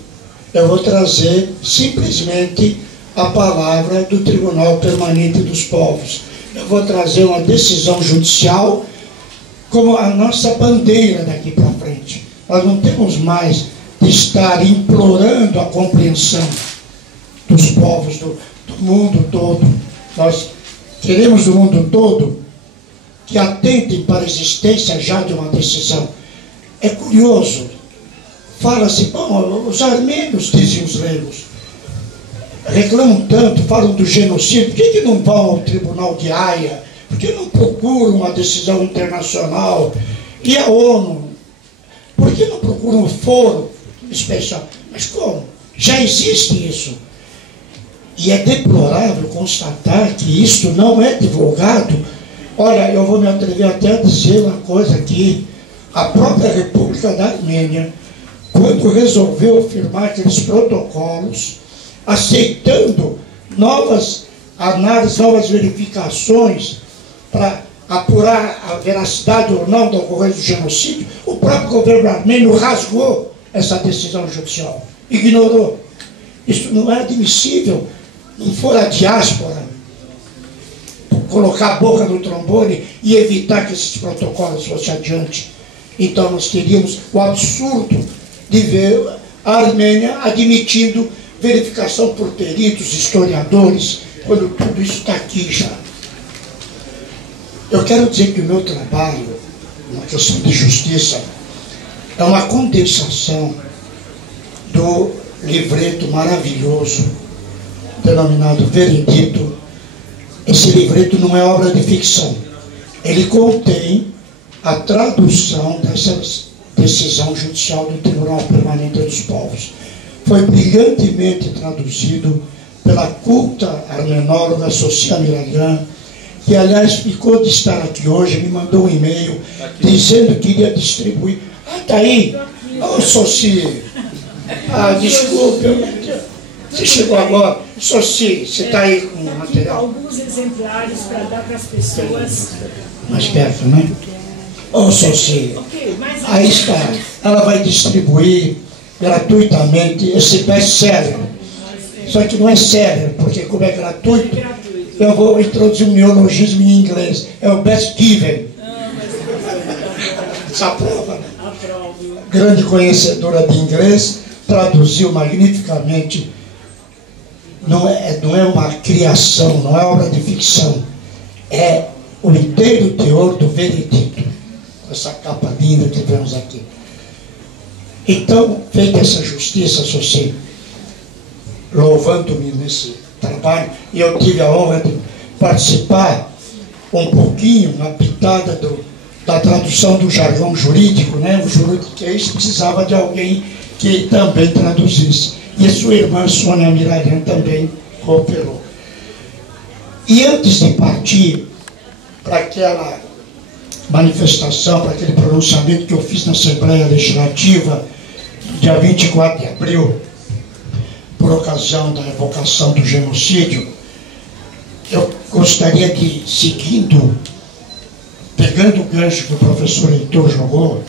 Eu vou trazer simplesmente a palavra do Tribunal Permanente dos Povos. Eu vou trazer uma decisão judicial como a nossa bandeira daqui para frente. Nós não temos mais de estar implorando a compreensão dos povos do mundo todo. Nós queremos do mundo todo que atentem para a existência já de uma decisão. É curioso, fala-se, bom, os armênios, dizem os leigos, reclamam tanto, falam do genocídio, por que não vão ao Tribunal de Haia? Por que não procuram uma decisão internacional? E a ONU? Por que não procuram um foro especial? Mas como? Já existe isso. E é deplorável constatar que isso não é divulgado. Olha, eu vou me atrever até a dizer uma coisa aqui. A própria República da Armênia, quando resolveu firmar aqueles protocolos, aceitando novas análises, novas verificações para apurar a veracidade ou não da ocorrência do genocídio, o próprio governo armênio rasgou essa decisão judicial, ignorou. Isso não é admissível. Não for a diáspora colocar a boca no trombone e evitar que esses protocolos fossem adiante. Então nós teríamos o absurdo de ver a Armênia admitindo verificação por peritos, historiadores, quando tudo isso está aqui já. Eu quero dizer que o meu trabalho uma questão de justiça, é uma condensação do livreto maravilhoso denominado Veredito. Esse livreto não é obra de ficção. Ele contém a tradução dessa decisão judicial do Tribunal Permanente dos Povos. Foi brilhantemente traduzido pela culta armenóloga Socia Miragan, que, aliás, ficou de estar aqui hoje, me mandou um e-mail dizendo que iria distribuir. Ah, tá aí! Ô, Socia! Ah, desculpe, você chegou agora. Socia, você está aí com o material? Alguns exemplares para dar para as pessoas. Mais perto, né? Ô, Socia, aí está. Ela vai distribuir gratuitamente esse best-seller. Só que não é seller, porque como é gratuito, eu vou introduzir um neologismo em inglês. É o best given. Essa prova, né? Grande conhecedora de inglês, traduziu magnificamente. Não é uma criação, não é obra de ficção. É o inteiro teor do Veredito. Essa capa linda que vemos aqui. Então, feita essa justiça, Socia, louvando-me nesse trabalho, e eu tive a honra de participar um pouquinho, uma pitada da tradução do jargão jurídico, né? O jurídico que é isso, precisava de alguém que também traduzisse. E a sua irmã Sônia Miragan também cooperou. E antes de partir para aquela manifestação, para aquele pronunciamento que eu fiz na Assembleia Legislativa, dia 24 de abril, por ocasião da evocação do genocídio, eu gostaria de, pegando o gancho que o professor Heitor jogou,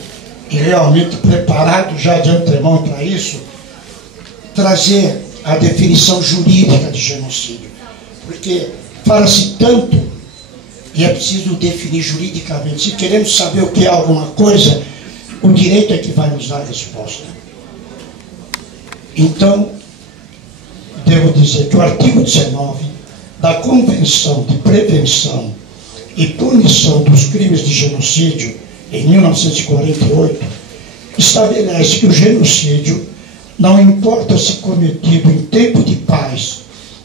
e realmente preparado já de antemão para isso, trazer a definição jurídica de genocídio. Porque fala-se tanto, e é preciso definir juridicamente. Se queremos saber o que é alguma coisa, o direito é que vai nos dar a resposta. Então, devo dizer que o artigo 19 da Convenção de Prevenção e Punição dos Crimes de Genocídio, em 1948, estabelece que o genocídio, não importa se cometido em tempo de paz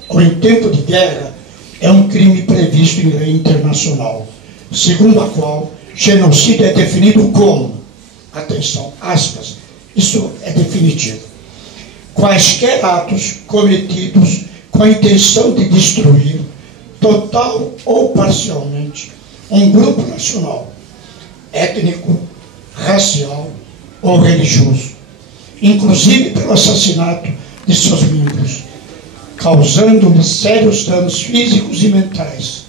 ou em tempo de guerra, é um crime previsto em lei internacional, segundo a qual genocídio é definido como, atenção, aspas, isso é definitivo, quaisquer atos cometidos com a intenção de destruir, total ou parcialmente, um grupo nacional, étnico, racial ou religioso, inclusive pelo assassinato de seus membros, causando-lhe sérios danos físicos e mentais,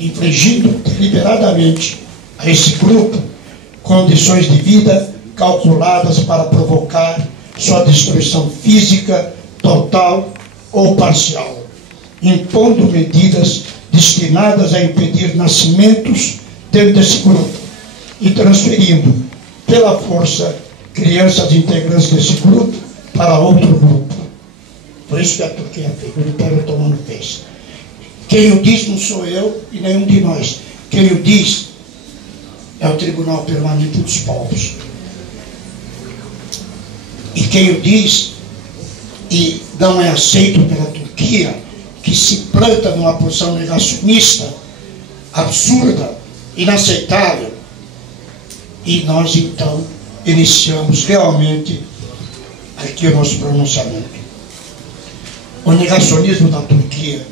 infligindo deliberadamente a esse grupo condições de vida calculadas para provocar sua destruição física, total ou parcial, impondo medidas destinadas a impedir nascimentos dentro desse grupo e transferindo pela força crianças integrantes desse grupo para outro grupo. Por isso que a Turquia fez, o Império Otomano fez. Quem o diz não sou eu e nenhum de nós. Quem o diz é o Tribunal Permanente dos Povos. E quem o diz, e não é aceito pela Turquia, que se planta numa posição negacionista, absurda, inaceitável. E nós, então, iniciamos realmente aqui o nosso pronunciamento. O negacionismo da Turquia,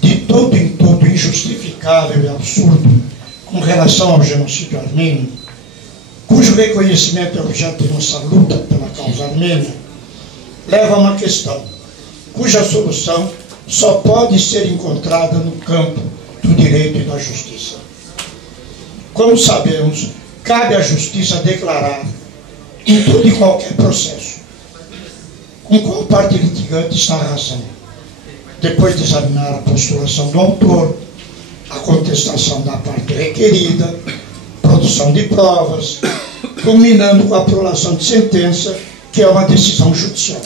de todo em todo injustificável e absurdo, com relação ao genocídio armênio, cujo reconhecimento é objeto de nossa luta pela causa armênia, leva a uma questão, cuja solução só pode ser encontrada no campo do direito e da justiça. Como sabemos, cabe à justiça declarar, em todo e qualquer processo, com qual parte litigante está a razão, depois de examinar a postulação do autor, a contestação da parte requerida, produção de provas, culminando com a aprovação de sentença, que é uma decisão judicial,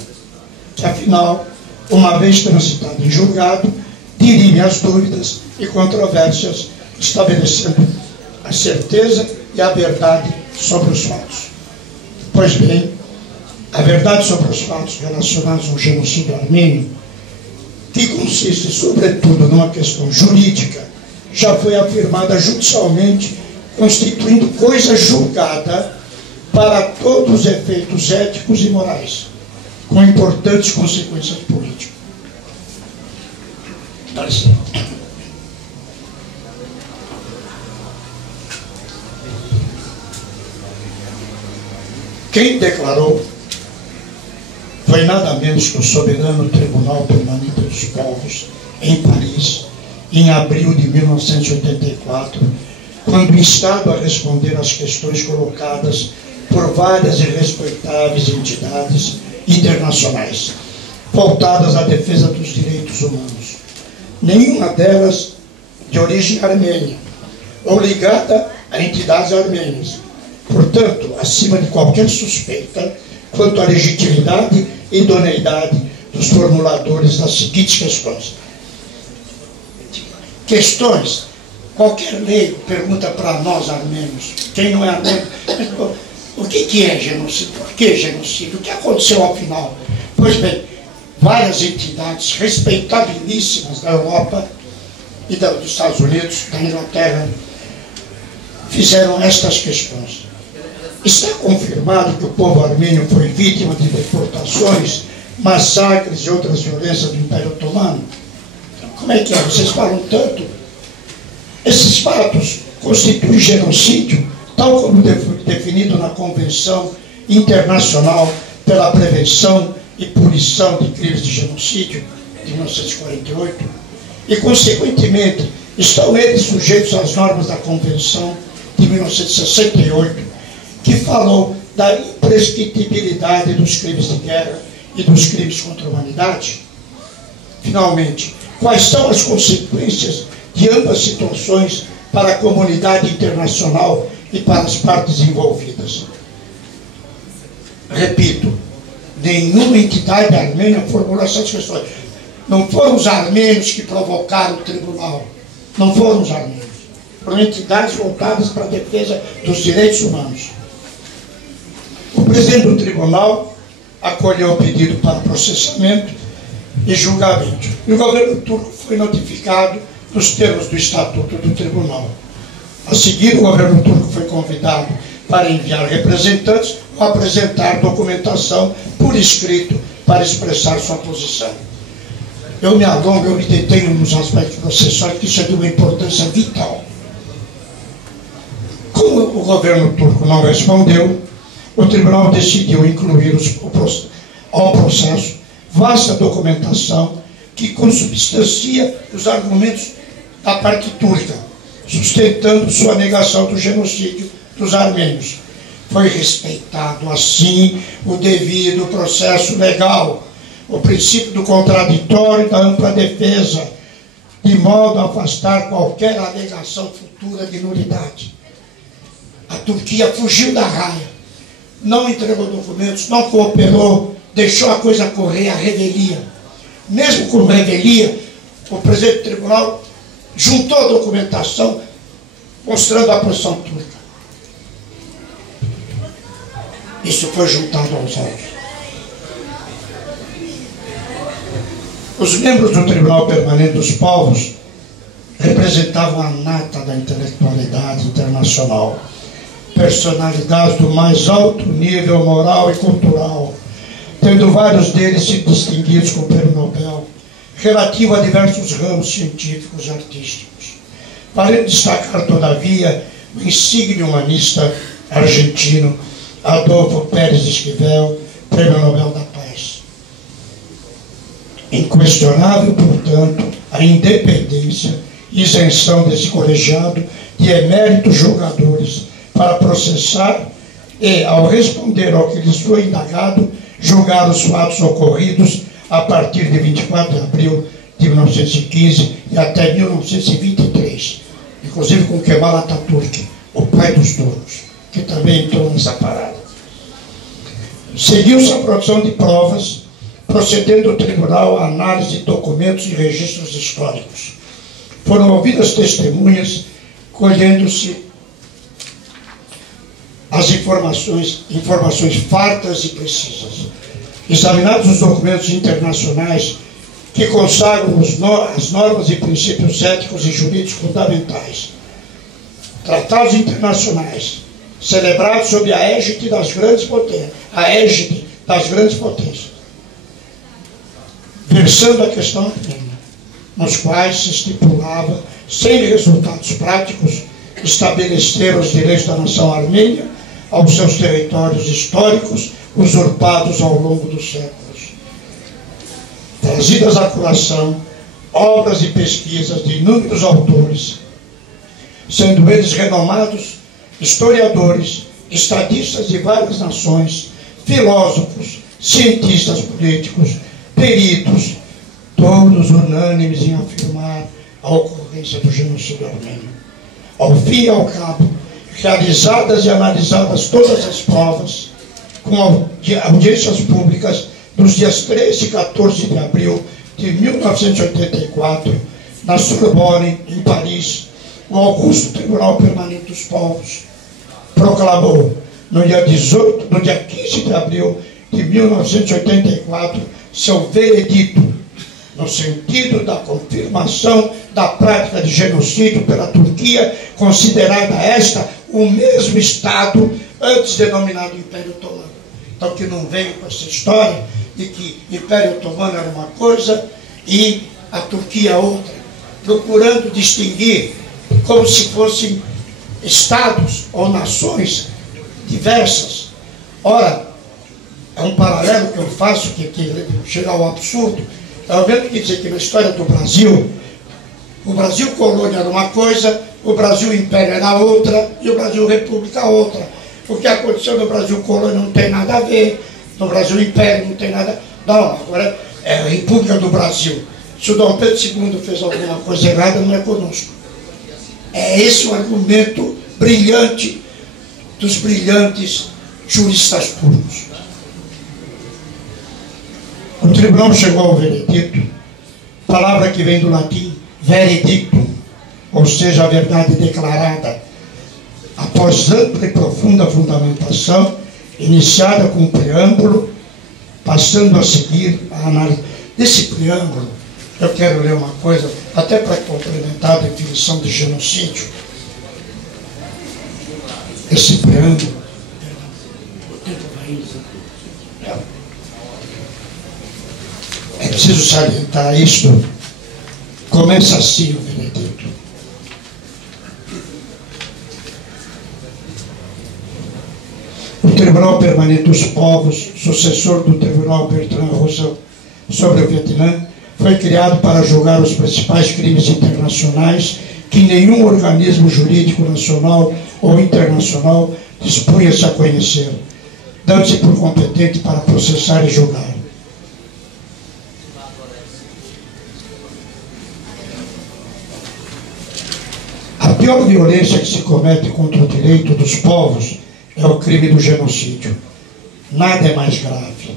que afinal, uma vez transitada em julgado, dirime as dúvidas e controvérsias, estabelecendo a certeza e a verdade sobre os fatos. Pois bem, a verdade sobre os fatos relacionados ao genocídio armênio, que consiste sobretudo numa questão jurídica, já foi afirmada judicialmente, constituindo coisa julgada para todos os efeitos éticos e morais, com importantes consequências políticas. Quem declarou foi nada menos que o soberano Tribunal Permanente dos Povos, em Paris, em abril de 1984, quando instado a responder às questões colocadas por várias e respeitáveis entidades internacionais, voltadas à defesa dos direitos humanos, nenhuma delas de origem armênia, ou ligada a entidades armênias. Portanto, acima de qualquer suspeita quanto à legitimidade e idoneidade dos formuladores das seguintes questões. Qualquer leigo pergunta para nós armênios, quem não é armênio, o que é genocídio? Por que genocídio? O que aconteceu ao final? Pois bem, várias entidades respeitabilíssimas da Europa e dos Estados Unidos, da Inglaterra, fizeram estas questões. Está confirmado que o povo armênio foi vítima de deportações, massacres e outras violências do Império Otomano? Como é que é? Vocês falam tanto? Esses fatos constituem genocídio, tal como definido na Convenção Internacional pela Prevenção e Punição de Crimes de Genocídio, de 1948, e, consequentemente, estão eles sujeitos às normas da Convenção de 1968, que falou da imprescritibilidade dos crimes de guerra e dos crimes contra a humanidade. Finalmente, quais são as consequências de ambas situações para a comunidade internacional e para as partes envolvidas? Repito, nenhuma entidade armênia formulou essas questões. Não foram os armênios que provocaram o tribunal. Não foram os armênios. Foram entidades voltadas para a defesa dos direitos humanos. O presidente do tribunal acolheu o pedido para processamento e julgamento. E o governo turco foi notificado dos termos do estatuto do tribunal. A seguir, o governo turco foi convidado para enviar representantes ou apresentar documentação por escrito para expressar sua posição. Eu me alongo, eu me detenho nos aspectos processuais, que isso é de uma importância vital. Como o governo turco não respondeu, o tribunal decidiu incluir ao processo vasta documentação que consubstancia os argumentos da parte turca, sustentando sua negação do genocídio dos armênios. Foi respeitado, assim, o devido processo legal, o princípio do contraditório e da ampla defesa, de modo a afastar qualquer alegação futura de nulidade. A Turquia fugiu da raia, não entregou documentos, não cooperou, deixou a coisa correr, a revelia. Mesmo com revelia, o presidente do tribunal juntou a documentação mostrando a posição turca. Isso foi juntado aos autos. Os membros do Tribunal Permanente dos Povos representavam a nata da intelectualidade internacional, personalidades do mais alto nível moral e cultural, tendo vários deles sido distinguidos com o Prêmio Nobel, relativo a diversos ramos científicos e artísticos. Vale destacar, todavia, o insigne humanista argentino Adolfo Pérez Esquivel, Prêmio Nobel da Paz. Inquestionável, portanto, a independência e isenção desse colegiado de eméritos julgadores para processar e, ao responder ao que lhes foi indagado, julgar os fatos ocorridos a partir de 24 de abril de 1915 e até 1923, inclusive com Kemal Atatürk, o pai dos turcos, que também entrou nessa parada. Seguiu-se a produção de provas, procedendo o tribunal à análise de documentos e registros históricos. Foram ouvidas testemunhas, colhendo-se as informações fartas e precisas. Examinados os documentos internacionais que consagram as normas e princípios éticos e jurídicos fundamentais, tratados internacionais celebrados sob a égide das grandes potências, versando a questão armênia, nos quais se estipulava, sem resultados práticos, estabelecer os direitos da nação armênia aos seus territórios históricos usurpados ao longo dos séculos. Trazidas à colação obras e pesquisas de inúmeros autores, sendo eles renomados historiadores, estadistas de várias nações, filósofos, cientistas políticos, peritos, todos unânimes em afirmar a ocorrência do genocídio armênio. Ao fim e ao cabo, realizadas e analisadas todas as provas, com audiências públicas dos dias 13 e 14 de abril de 1984, na Sorbonne, em Paris, o Augusto Tribunal Permanente dos Povos proclamou, no dia 15 de abril de 1984, seu veredito, no sentido da confirmação da prática de genocídio pela Turquia, considerada esta o mesmo Estado antes denominado Império Otomano. Então, que não veio com essa história de que Império Otomano era uma coisa e a Turquia outra, procurando distinguir como se fossem estados ou nações diversas. Ora, é um paralelo que eu faço que chega ao absurdo. Está vendo que dizer que na história do Brasil, o Brasil colônia era uma coisa, o Brasil império era outra e o Brasil república outra. O que aconteceu no Brasil colônia não tem nada a ver, no Brasil império não tem nada. Não, agora é a República do Brasil. Se o Dom Pedro II fez alguma coisa errada, não é conosco. É esse o argumento brilhante dos brilhantes juristas turcos. O tribunal chegou ao veredito, palavra que vem do latim veredictum, ou seja, a verdade declarada, após ampla e profunda fundamentação, iniciada com um preâmbulo, passando a seguir a análise. Desse preâmbulo, eu quero ler uma coisa, até para complementar a definição de genocídio. Esse preâmbulo, é preciso salientar isto, começa assim o veredito. O Tribunal Permanente dos Povos, sucessor do Tribunal Bertrand Russell sobre o Vietnã, foi criado para julgar os principais crimes internacionais que nenhum organismo jurídico nacional ou internacional dispunha-se a conhecer, dando-se por competente para processar e julgar. A pior violência que se comete contra o direito dos povos é o crime do genocídio. Nada é mais grave,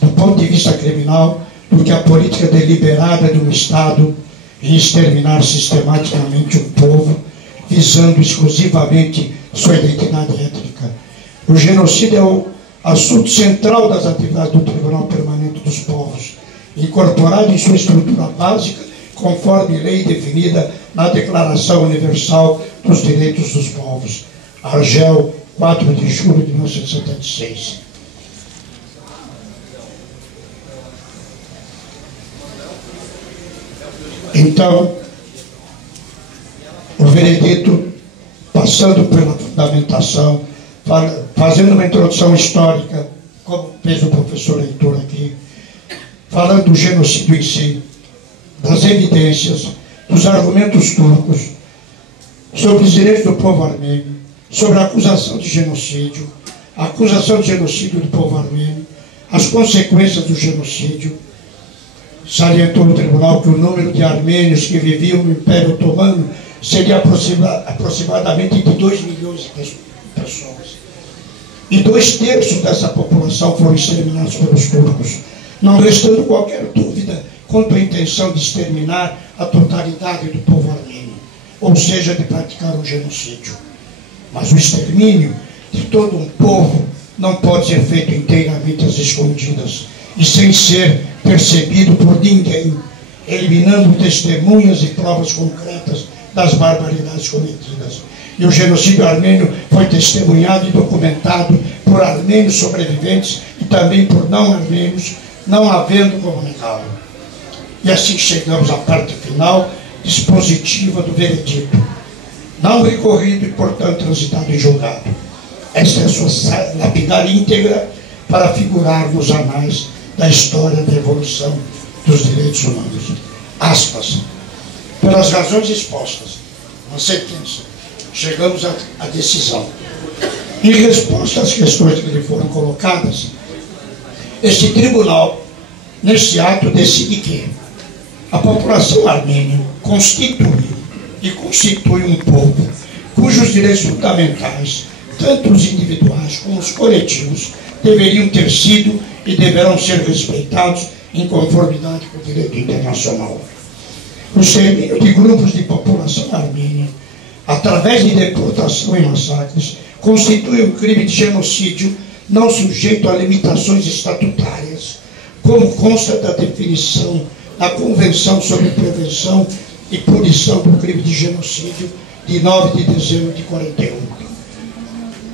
do ponto de vista criminal, do que a política deliberada de um Estado em exterminar sistematicamente um povo, visando exclusivamente sua identidade étnica. O genocídio é o assunto central das atividades do Tribunal Permanente dos Povos, incorporado em sua estrutura básica, conforme lei definida na Declaração Universal dos Direitos dos Povos, Argel, 4 de julho de 1976. Então, o veredito, passando pela fundamentação, fazendo uma introdução histórica, como fez o professor Heitor aqui, falando do genocídio em si, das evidências, dos argumentos turcos, sobre os direitos do povo armênio, sobre a acusação de genocídio do povo armênio, as consequências do genocídio. Salientou no tribunal que o número de armênios que viviam no Império Otomano seria aproximadamente de 2 milhões de pessoas. E 2/3 dessa população foram exterminados pelos turcos, não restando qualquer dúvida quanto à intenção de exterminar a totalidade do povo armênio, ou seja, de praticar um genocídio. Mas o extermínio de todo um povo não pode ser feito inteiramente às escondidas e sem ser percebido por ninguém, eliminando testemunhas e provas concretas das barbaridades cometidas. E o genocídio armênio foi testemunhado e documentado por armênios sobreviventes e também por não armênios, não havendo como negá-lo. E assim chegamos à parte final dispositiva do veredito, não recorrido e, portanto, transitado em julgado. Esta é a sua lapidar íntegra para figurar nos anais da história da evolução dos direitos humanos. Aspas. Pelas razões expostas na sentença, chegamos à decisão. Em resposta às questões que lhe foram colocadas, este tribunal, neste ato, decide que a população armênia constitui um povo cujos direitos fundamentais, tanto os individuais como os coletivos, deveriam ter sido e deverão ser respeitados em conformidade com o direito internacional. O extermínio de grupos de população armênia, através de deportação e massacres, constitui um crime de genocídio não sujeito a limitações estatutárias, como consta da definição da Convenção sobre Prevenção e Punição do Crime de Genocídio de 9 de dezembro de 41.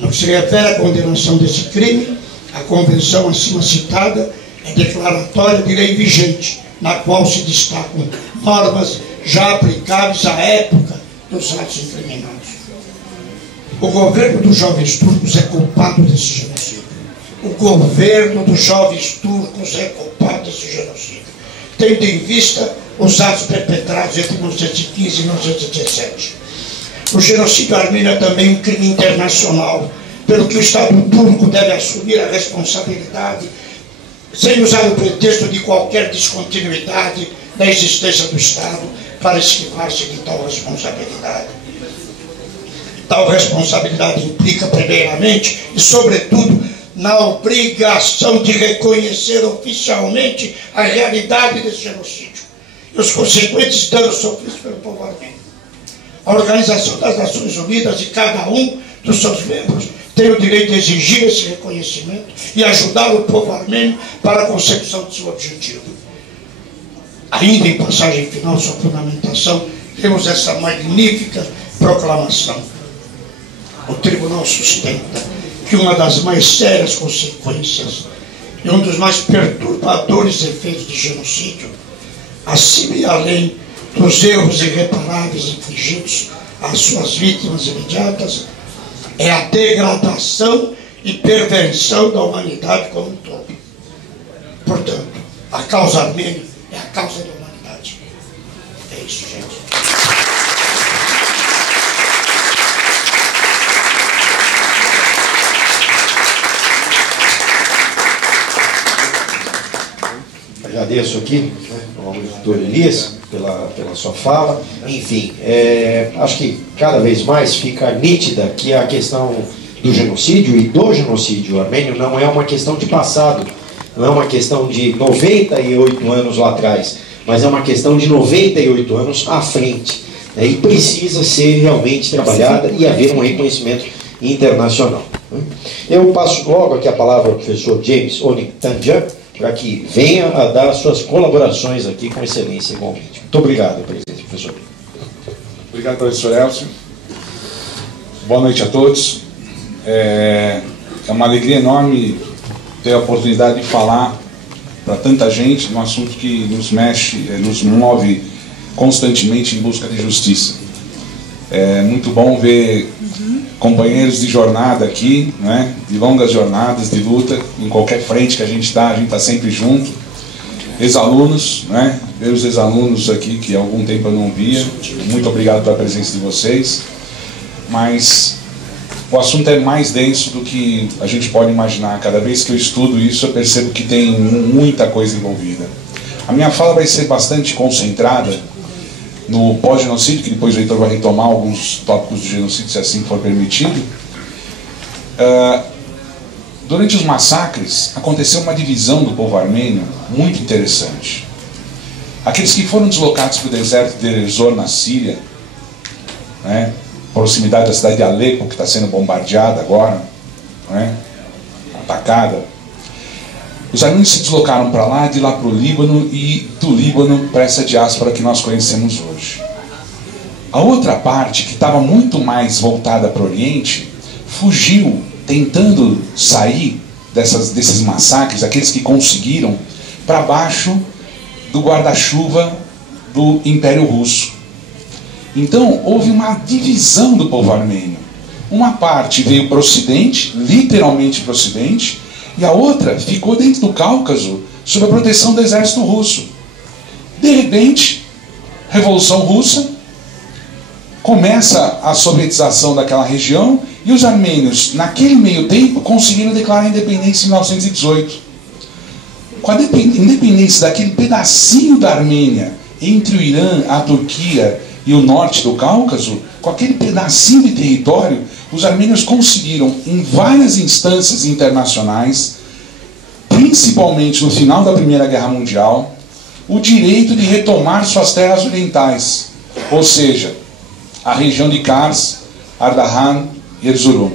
No que se refere à condenação desse crime, a convenção acima citada é declaratória de lei vigente, na qual se destacam normas já aplicáveis à época dos atos incriminados. O governo dos jovens turcos é culpado desse genocídio. O governo dos jovens turcos é culpado desse genocídio, tendo em vista os atos perpetrados entre 1915 e 1917. O genocídio armênio é também um crime internacional, pelo que o Estado turco deve assumir a responsabilidade, sem usar o pretexto de qualquer descontinuidade da existência do Estado para esquivar-se de tal responsabilidade. Tal responsabilidade implica, primeiramente e sobretudo, na obrigação de reconhecer oficialmente a realidade desse genocídio e os consequentes danos sofridos pelo povo armênio. A Organização das Nações Unidas e cada um dos seus membros tem o direito de exigir esse reconhecimento e ajudar o povo armênio para a consecução de seu objetivo. Ainda em passagem final de sua fundamentação, temos essa magnífica proclamação. O tribunal sustenta que uma das mais sérias consequências e um dos mais perturbadores efeitos de genocídio, acima e além dos erros irreparáveis infligidos às suas vítimas imediatas, é a degradação e perversão da humanidade como um todo. Portanto, a causa armênia é a causa da humanidade. É isso, gente. Agradeço aqui ao doutor Elias pela sua fala. Enfim, acho que cada vez mais fica nítida que a questão do genocídio e do genocídio armênio não é uma questão de passado, não é uma questão de 98 anos lá atrás, mas é uma questão de 98 anos à frente, né, e precisa ser realmente trabalhada e haver um reconhecimento internacional. Eu passo logo aqui a palavra ao professor James Onigtandja, para que venha a dar suas colaborações aqui com excelência igualmente. Muito obrigado, presidente, professor. Obrigado, professor Elcio. Boa noite a todos. É uma alegria enorme ter a oportunidade de falar para tanta gente num assunto que nos mexe, nos move constantemente em busca de justiça. É muito bom ver companheiros de jornada aqui, né, de longas jornadas de luta, em qualquer frente que a gente está sempre junto. Ex-alunos, né, ver os ex-alunos aqui que há algum tempo eu não via, muito obrigado pela presença de vocês. Mas o assunto é mais denso do que a gente pode imaginar. Cada vez que eu estudo isso, eu percebo que tem muita coisa envolvida. A minha fala vai ser bastante concentrada no pós-genocídio, que depois o Heitor vai retomar alguns tópicos do genocídio, se assim for permitido. Durante os massacres, aconteceu uma divisão do povo armênio muito interessante. Aqueles que foram deslocados para o deserto de Deir ez-Zor, na Síria, né, proximidade da cidade de Alepo, que está sendo bombardeada agora, não é? Atacada. Os armênios se deslocaram para lá, de lá para o Líbano, e do Líbano para essa diáspora que nós conhecemos hoje. A outra parte, que estava muito mais voltada para o Oriente, fugiu, tentando sair desses massacres, aqueles que conseguiram, para baixo do guarda-chuva do Império Russo. Então, houve uma divisão do povo armênio. Uma parte veio para o Ocidente, literalmente para o Ocidente, e a outra ficou dentro do Cáucaso, sob a proteção do exército russo. De repente, Revolução Russa, começa a sovietização daquela região, e os armênios, naquele meio tempo, conseguiram declarar a independência em 1918. Com a independência daquele pedacinho da Armênia, entre o Irã, a Turquia e o norte do Cáucaso, com aquele pedacinho de território, os armênios conseguiram, em várias instâncias internacionais, principalmente no final da Primeira Guerra Mundial, o direito de retomar suas terras orientais, ou seja, a região de Kars, Ardahan e Erzurum.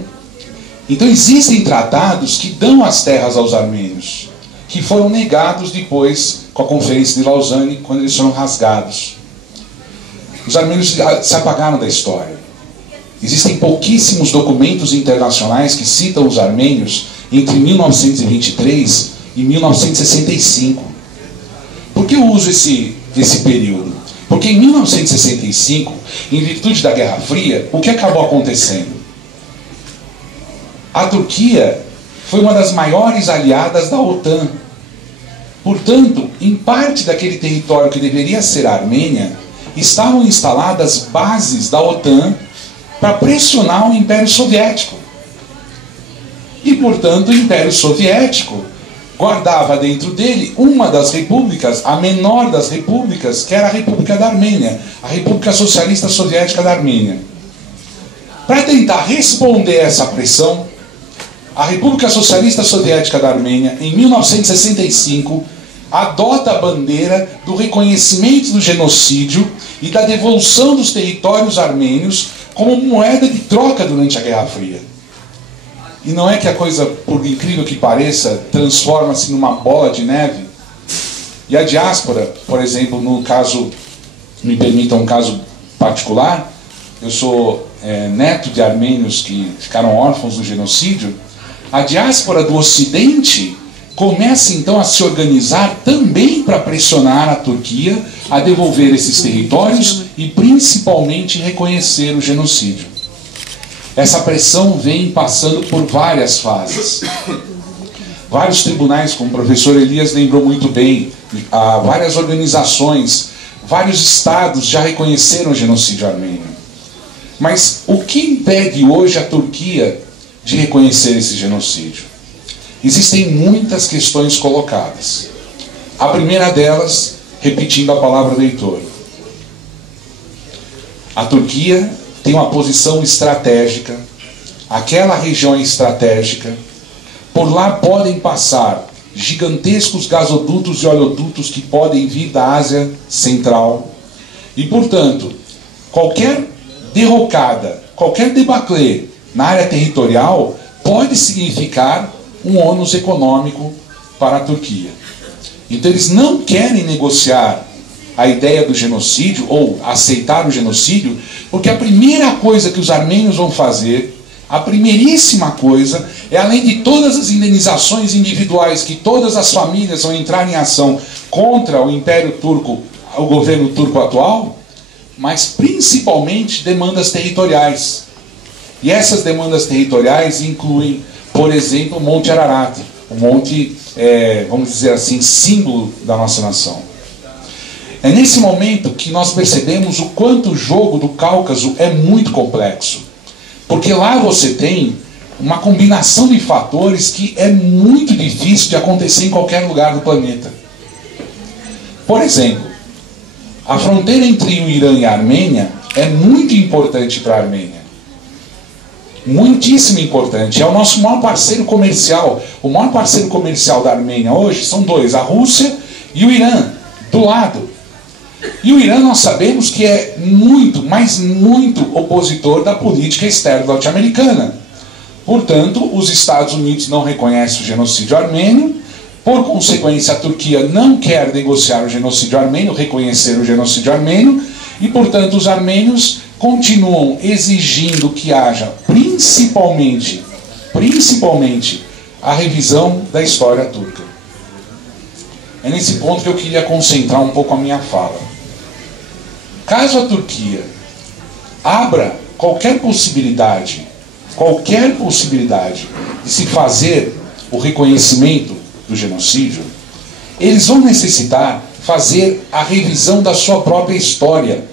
Então existem tratados que dão as terras aos armênios, que foram negados depois com a Conferência de Lausanne, quando eles foram rasgados. Os armênios se apagaram da história. Existem pouquíssimos documentos internacionais que citam os armênios entre 1923 e 1965. Por que eu uso esse período? Porque em 1965, em virtude da Guerra Fria, o que acabou acontecendo? A Turquia foi uma das maiores aliadas da OTAN. Portanto, em parte daquele território que deveria ser a Armênia, estavam instaladas bases da OTAN para pressionar o Império Soviético. E, portanto, o Império Soviético guardava dentro dele uma das repúblicas, a menor das repúblicas, que era a República da Armênia, a República Socialista Soviética da Armênia. Para tentar responder a essa pressão, a República Socialista Soviética da Armênia, em 1965, adota a bandeira do reconhecimento do genocídio e da devolução dos territórios armênios como moeda de troca durante a Guerra Fria. E não é que a coisa, por incrível que pareça, transforma-se numa bola de neve? E a diáspora, por exemplo, no caso, me permita um caso particular, eu sou neto de armênios que ficaram órfãos do genocídio. A diáspora do Ocidente começa então a se organizar também para pressionar a Turquia a devolver esses territórios e principalmente reconhecer o genocídio. Essa pressão vem passando por várias fases. Vários tribunais, como o professor Elias lembrou muito bem, várias organizações, vários estados já reconheceram o genocídio armênio. Mas o que impede hoje a Turquia de reconhecer esse genocídio? Existem muitas questões colocadas. A primeira delas, repetindo a palavra do Heitor, a Turquia tem uma posição estratégica, aquela região é estratégica, por lá podem passar gigantescos gasodutos e oleodutos que podem vir da Ásia Central, e, portanto, qualquer derrocada, qualquer debacle na área territorial pode significar um ônus econômico para a Turquia. Então eles não querem negociar a ideia do genocídio ou aceitar o genocídio, porque a primeira coisa que os armênios vão fazer, a primeiríssima coisa, é, além de todas as indenizações individuais que todas as famílias vão entrar em ação contra o Império Turco, o governo turco atual, mas principalmente demandas territoriais. E essas demandas territoriais incluem, por exemplo, o Monte Ararat, o monte, vamos dizer assim, símbolo da nossa nação. É nesse momento que nós percebemos o quanto o jogo do Cáucaso é muito complexo. Porque lá você tem uma combinação de fatores que é muito difícil de acontecer em qualquer lugar do planeta. Por exemplo, a fronteira entre o Irã e a Armênia é muito importante para a Armênia. Muitíssimo importante. É o nosso maior parceiro comercial. O maior parceiro comercial da Armênia hoje são dois, a Rússia e o Irã, do lado. E o Irã nós sabemos que é muito, mas muito opositor da política externa norte-americana. Portanto, os Estados Unidos não reconhecem o genocídio armênio, por consequência, a Turquia não quer negociar o genocídio armênio, reconhecer o genocídio armênio, e, portanto, os armênios continuam exigindo que haja, principalmente, a revisão da história turca. É nesse ponto que eu queria concentrar um pouco a minha fala. Caso a Turquia abra qualquer possibilidade de se fazer o reconhecimento do genocídio, eles vão necessitar fazer a revisão da sua própria história.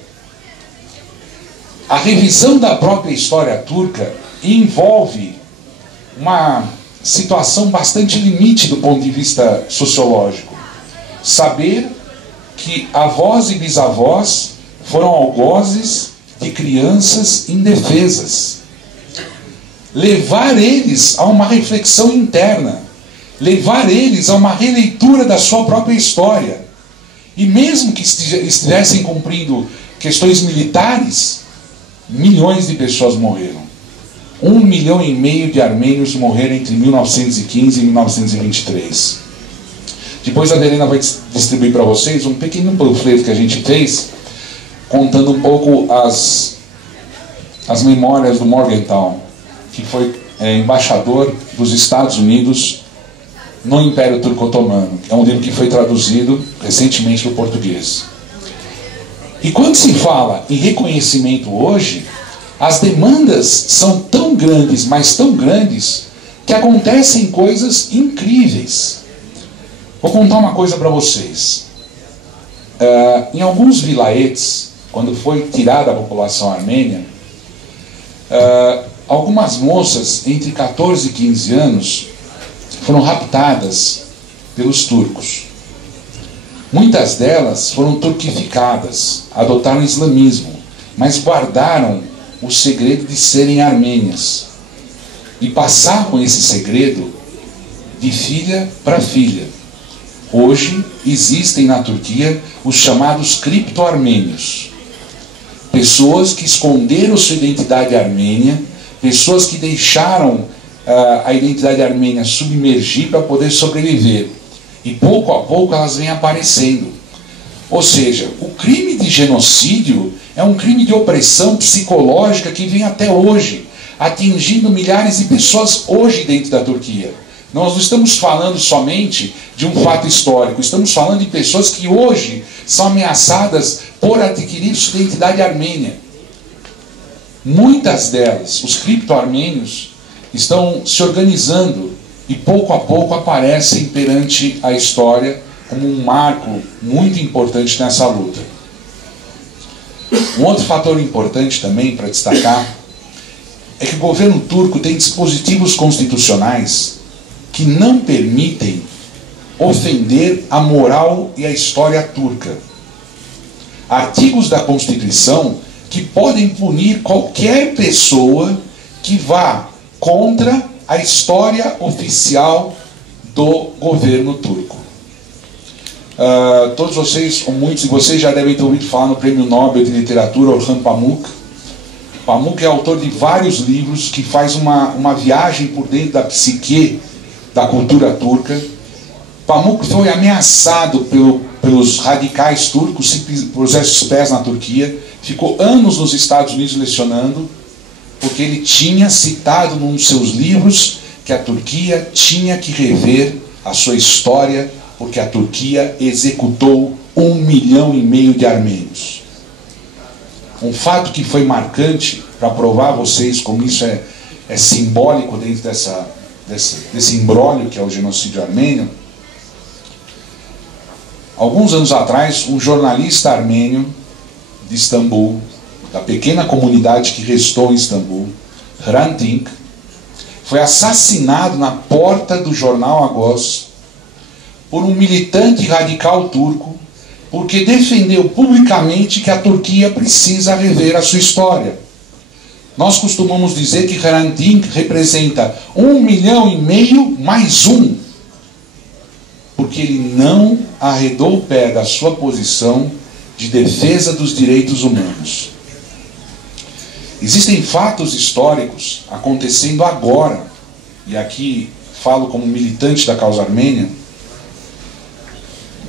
A revisão da própria história turca envolve uma situação bastante limite do ponto de vista sociológico. Saber que avós e bisavós foram algozes de crianças indefesas. Levar eles a uma reflexão interna. Levar eles a uma releitura da sua própria história. E mesmo que estivessem cumprindo questões militares, milhões de pessoas morreram. 1,5 milhão de armênios morreram entre 1915 e 1923. Depois a Verena vai distribuir para vocês um pequeno panfleto que a gente fez, contando um pouco as memórias do Morgenthau, que foi embaixador dos Estados Unidos no Império Turco-Otomano. É um livro que foi traduzido recentemente para o português. E quando se fala em reconhecimento hoje, as demandas são tão grandes, mas tão grandes, que acontecem coisas incríveis. Vou contar uma coisa para vocês. Em alguns vilaetes, quando foi tirada a população armênia, algumas moças entre 14 e 15 anos foram raptadas pelos turcos. Muitas delas foram turquificadas, adotaram o islamismo, mas guardaram o segredo de serem armênias e passavam esse segredo de filha para filha. Hoje existem na Turquia os chamados cripto-armênios, pessoas que esconderam sua identidade armênia, pessoas que deixaram a identidade armênia submergir para poder sobreviver. E pouco a pouco elas vêm aparecendo. Ou seja, o crime de genocídio é um crime de opressão psicológica que vem até hoje, atingindo milhares de pessoas hoje dentro da Turquia. Nós não estamos falando somente de um fato histórico, estamos falando de pessoas que hoje são ameaçadas por adquirir sua identidade armênia. Muitas delas, os cripto-armênios, estão se organizando e pouco a pouco aparecem perante a história como um marco muito importante nessa luta. Um outro fator importante também para destacar é que o governo turco tem dispositivos constitucionais que não permitem ofender a moral e a história turca. Artigos da Constituição que podem punir qualquer pessoa que vá contra a história oficial do governo turco. Todos vocês, ou muitos de vocês, já devem ter ouvido falar no Prêmio Nobel de Literatura, Orhan Pamuk. Pamuk é autor de vários livros que faz uma viagem por dentro da psique da cultura turca. Pamuk foi ameaçado pelos radicais turcos, se pusesse os pés na Turquia, ficou anos nos Estados Unidos lecionando, porque ele tinha citado num dos seus livros que a Turquia tinha que rever a sua história, porque a Turquia executou 1,5 milhão de armênios. Um fato que foi marcante, para provar a vocês como isso é simbólico dentro desse imbróglio que é o genocídio armênio. Alguns anos atrás, um jornalista armênio de Istambul, da pequena comunidade que restou em Istambul, Hrant Dink, foi assassinado na porta do jornal Agos por um militante radical turco, porque defendeu publicamente que a Turquia precisa rever a sua história. Nós costumamos dizer que Hrant Dink representa 1,5 milhão mais um, porque ele não arredou o pé da sua posição de defesa dos direitos humanos. Existem fatos históricos acontecendo agora, e aqui falo como militante da causa armênia,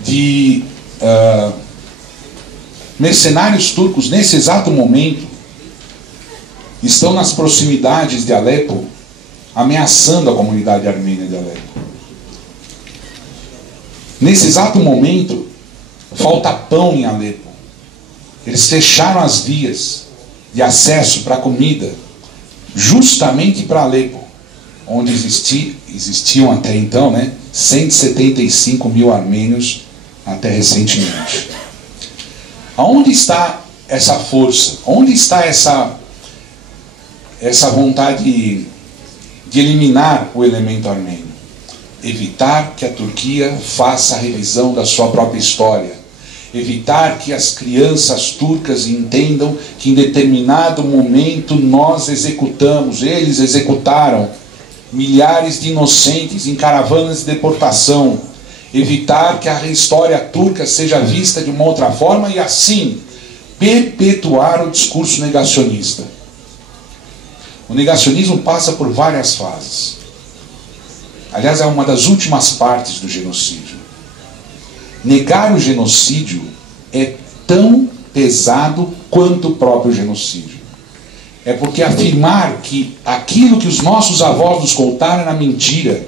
de mercenários turcos, nesse exato momento, estão nas proximidades de Alepo, ameaçando a comunidade armênia de Alepo. Nesse exato momento, falta pão em Alepo. Eles fecharam as vias de acesso para comida, justamente para Alepo, onde existiam até então, 175 mil armênios até recentemente. Aonde está essa força? Onde está essa vontade de eliminar o elemento armênio? Evitar que a Turquia faça a revisão da sua própria história. Evitar que as crianças turcas entendam que em determinado momento nós executamos, eles executaram milhares de inocentes em caravanas de deportação. Evitar que a história turca seja vista de uma outra forma e assim perpetuar o discurso negacionista. O negacionismo passa por várias fases. Aliás, é uma das últimas partes do genocídio. Negar o genocídio é tão pesado quanto o próprio genocídio. É porque afirmar que aquilo que os nossos avós nos contaram era mentira.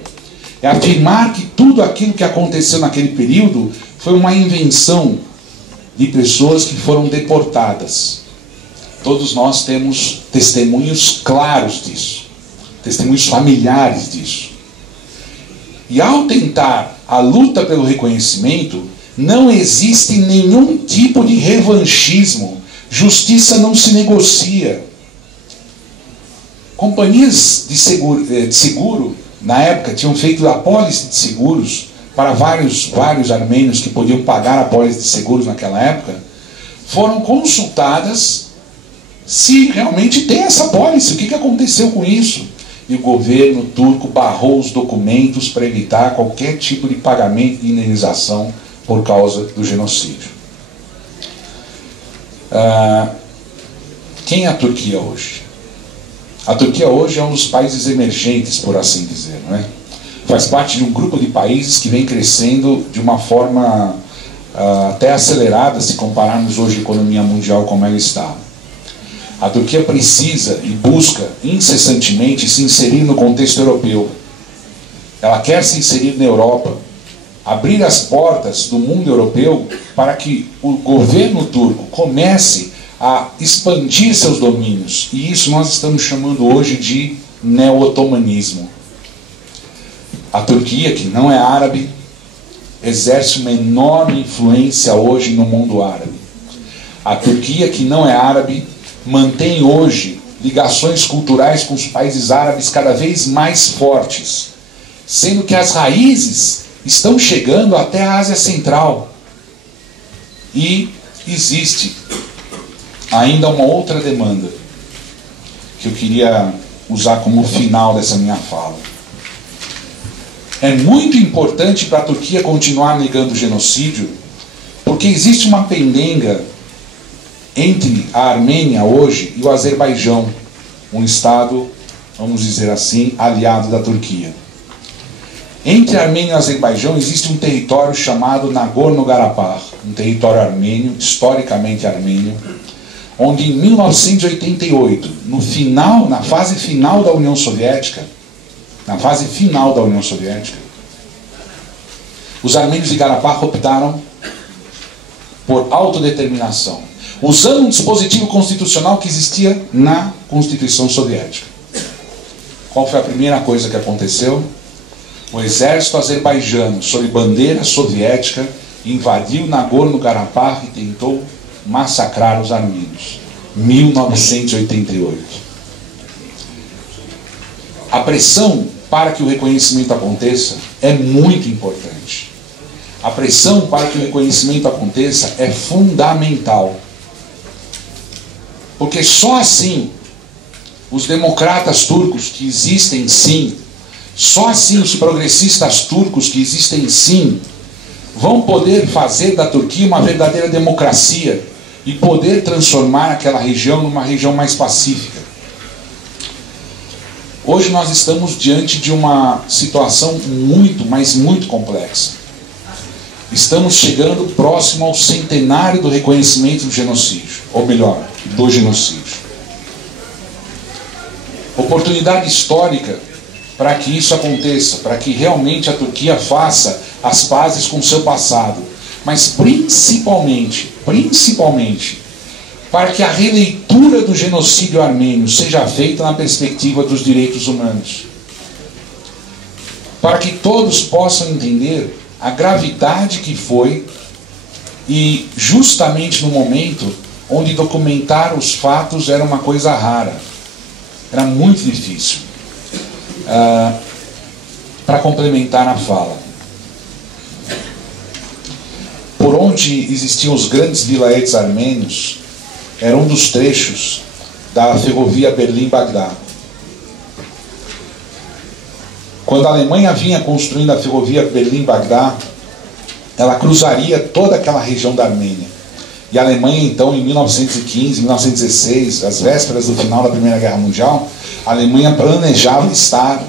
É afirmar que tudo aquilo que aconteceu naquele período foi uma invenção de pessoas que foram deportadas. Todos nós temos testemunhos claros disso, testemunhos familiares disso. E ao tentar a luta pelo reconhecimento, não existe nenhum tipo de revanchismo. Justiça não se negocia. Companhias de seguro, na época, tinham feito a apólice de seguros para vários armênios que podiam pagar a apólice de seguros naquela época, foram consultadas se realmente tem essa apólice, o que aconteceu com isso? E o governo turco barrou os documentos para evitar qualquer tipo de pagamento de indenização por causa do genocídio. Quem é a Turquia hoje? A Turquia hoje é um dos países emergentes, por assim dizer, não é? Faz parte de um grupo de países que vem crescendo de uma forma até acelerada, se compararmos hoje a economia mundial como ela está. A Turquia precisa e busca incessantemente se inserir no contexto europeu. Ela quer se inserir na Europa, abrir as portas do mundo europeu para que o governo turco comece a expandir seus domínios. E isso nós estamos chamando hoje de neo-otomanismo. A Turquia, que não é árabe, exerce uma enorme influência hoje no mundo árabe. A Turquia, que não é árabe, mantém hoje ligações culturais com os países árabes cada vez mais fortes, sendo que as raízes estão chegando até a Ásia Central. E existe ainda uma outra demanda que eu queria usar como final dessa minha fala. É muito importante para a Turquia continuar negando o genocídio, porque existe uma pendenga entre a Armênia hoje e o Azerbaijão, um estado, vamos dizer assim, aliado da Turquia. Entre a Armênia e o Azerbaijão existe um território chamado Nagorno-Karabakh, um território armênio, historicamente armênio, onde em 1988, na fase final da União Soviética, os armênios de Karabakh optaram por autodeterminação, usando um dispositivo constitucional que existia na Constituição Soviética. Qual foi a primeira coisa que aconteceu? O exército azerbaijano, sob bandeira soviética, invadiu Nagorno-Karabakh e tentou massacrar os armênios. 1988. A pressão para que o reconhecimento aconteça é muito importante. A pressão para que o reconhecimento aconteça é fundamental. Porque só assim os democratas turcos que existem sim, só assim os progressistas turcos que existem sim, vão poder fazer da Turquia uma verdadeira democracia e poder transformar aquela região numa região mais pacífica. Hoje nós estamos diante de uma situação muito, mas muito complexa. Estamos chegando próximo ao centenário do reconhecimento do genocídio, ou melhor, do genocídio. Oportunidade histórica para que isso aconteça, para que realmente a Turquia faça as pazes com o seu passado, mas principalmente, para que a releitura do genocídio armênio seja feita na perspectiva dos direitos humanos. Para que todos possam entender a gravidade que foi, e justamente no momento onde documentar os fatos era uma coisa rara. Era muito difícil. Para complementar a fala, por onde existiam os grandes vilaetes armênios, era um dos trechos da ferrovia Berlim-Bagdá. Quando a Alemanha vinha construindo a ferrovia Berlim-Bagdá, ela cruzaria toda aquela região da Armênia. E a Alemanha, então, em 1915, 1916, às vésperas do final da Primeira Guerra Mundial, a Alemanha planejava estar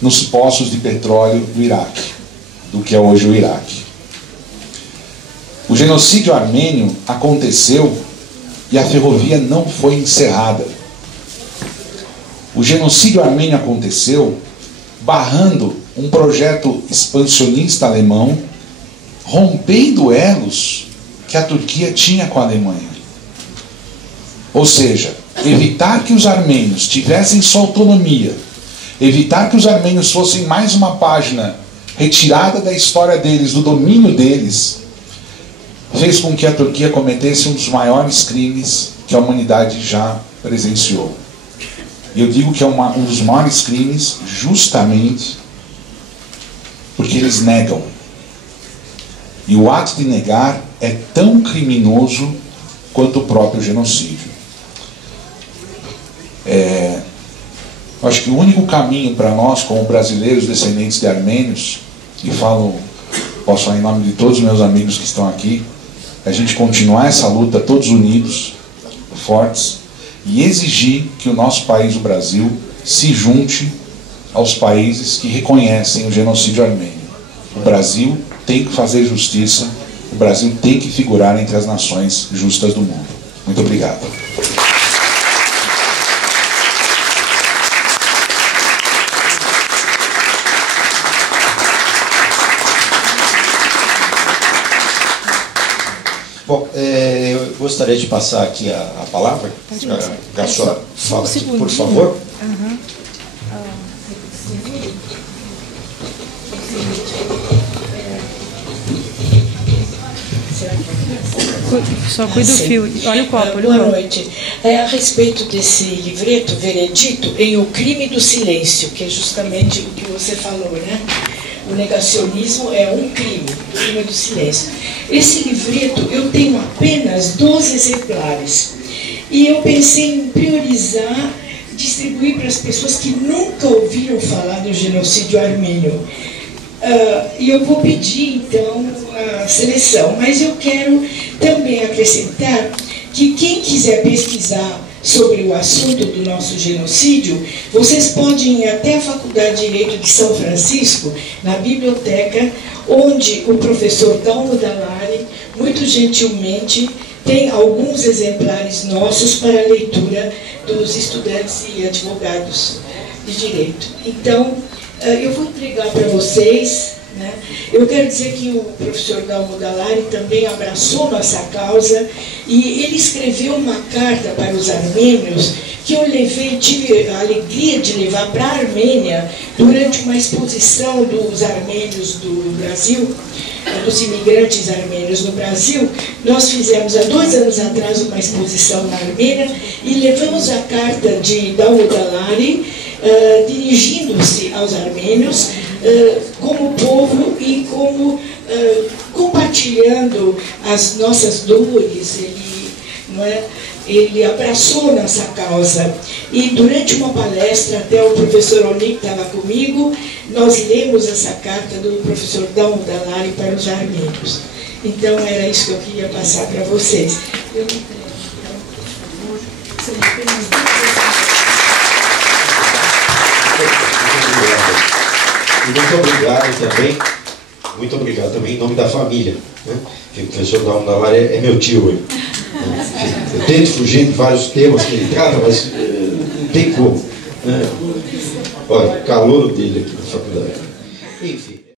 nos poços de petróleo do Iraque, do que é hoje o Iraque. O genocídio armênio aconteceu e a ferrovia não foi encerrada. O genocídio armênio aconteceu barrando um projeto expansionista alemão, rompendo elos que a Turquia tinha com a Alemanha. Ou seja, evitar que os armênios tivessem sua autonomia, evitar que os armênios fossem mais uma página retirada da história deles, do domínio deles, fez com que a Turquia cometesse um dos maiores crimes que a humanidade já presenciou. E eu digo que é um dos maiores crimes justamente porque eles negam. E o ato de negar é tão criminoso quanto o próprio genocídio. Acho que o único caminho para nós, como brasileiros descendentes de armênios, e posso falar em nome de todos os meus amigos que estão aqui, é a gente continuar essa luta todos unidos, fortes, e exigir que o nosso país, o Brasil, se junte aos países que reconhecem o genocídio armênio. O Brasil tem que fazer justiça, o Brasil tem que figurar entre as nações justas do mundo. Muito obrigado. Bom, eu gostaria de passar aqui a palavra. Garçom, fala aqui, por favor. Uhum. Só cuida do fio. Olha o copo. Olha o Boa noite. A respeito desse livreto, Veredito, em O Crime do Silêncio, que é justamente o que você falou, né? O negacionismo é um crime, o crime do silêncio. Esse livreto, eu tenho apenas 12 exemplares. E eu pensei em priorizar, distribuir para as pessoas que nunca ouviram falar do genocídio armênio. E eu vou pedir, então, a seleção. Mas eu quero também acrescentar que quem quiser pesquisar sobre o assunto do nosso genocídio, vocês podem ir até a Faculdade de Direito de São Francisco, na biblioteca, onde o professor Dalmo Dallari, muito gentilmente, tem alguns exemplares nossos para a leitura dos estudantes e advogados de direito. Então, eu vou entregar para vocês, né? Eu quero dizer que o professor Dalmo Dallari também abraçou nossa causa e ele escreveu uma carta para os armênios que eu tive a alegria de levar para a Armênia durante uma exposição dos armênios do Brasil, dos imigrantes armênios no Brasil. Nós fizemos há 2 anos atrás uma exposição na Armênia e levamos a carta de Dalmo Dallari dirigindo-se aos armênios como povo e como compartilhando as nossas dores. Ele abraçou nossa causa e durante uma palestra, até o professor Onik estava comigo, nós lemos essa carta do professor Dalmo Dallari para os armênios. Então era isso que eu queria passar para vocês. Eu não tenho, por favor, são apenas 2 exemplares. muito obrigado também em nome da família, né? O professor Dalmo da Vara é meu tio, né? Eu tento fugir de vários temas que ele trata, mas não tem como, né? Olha, o calor dele aqui na faculdade. Enfim.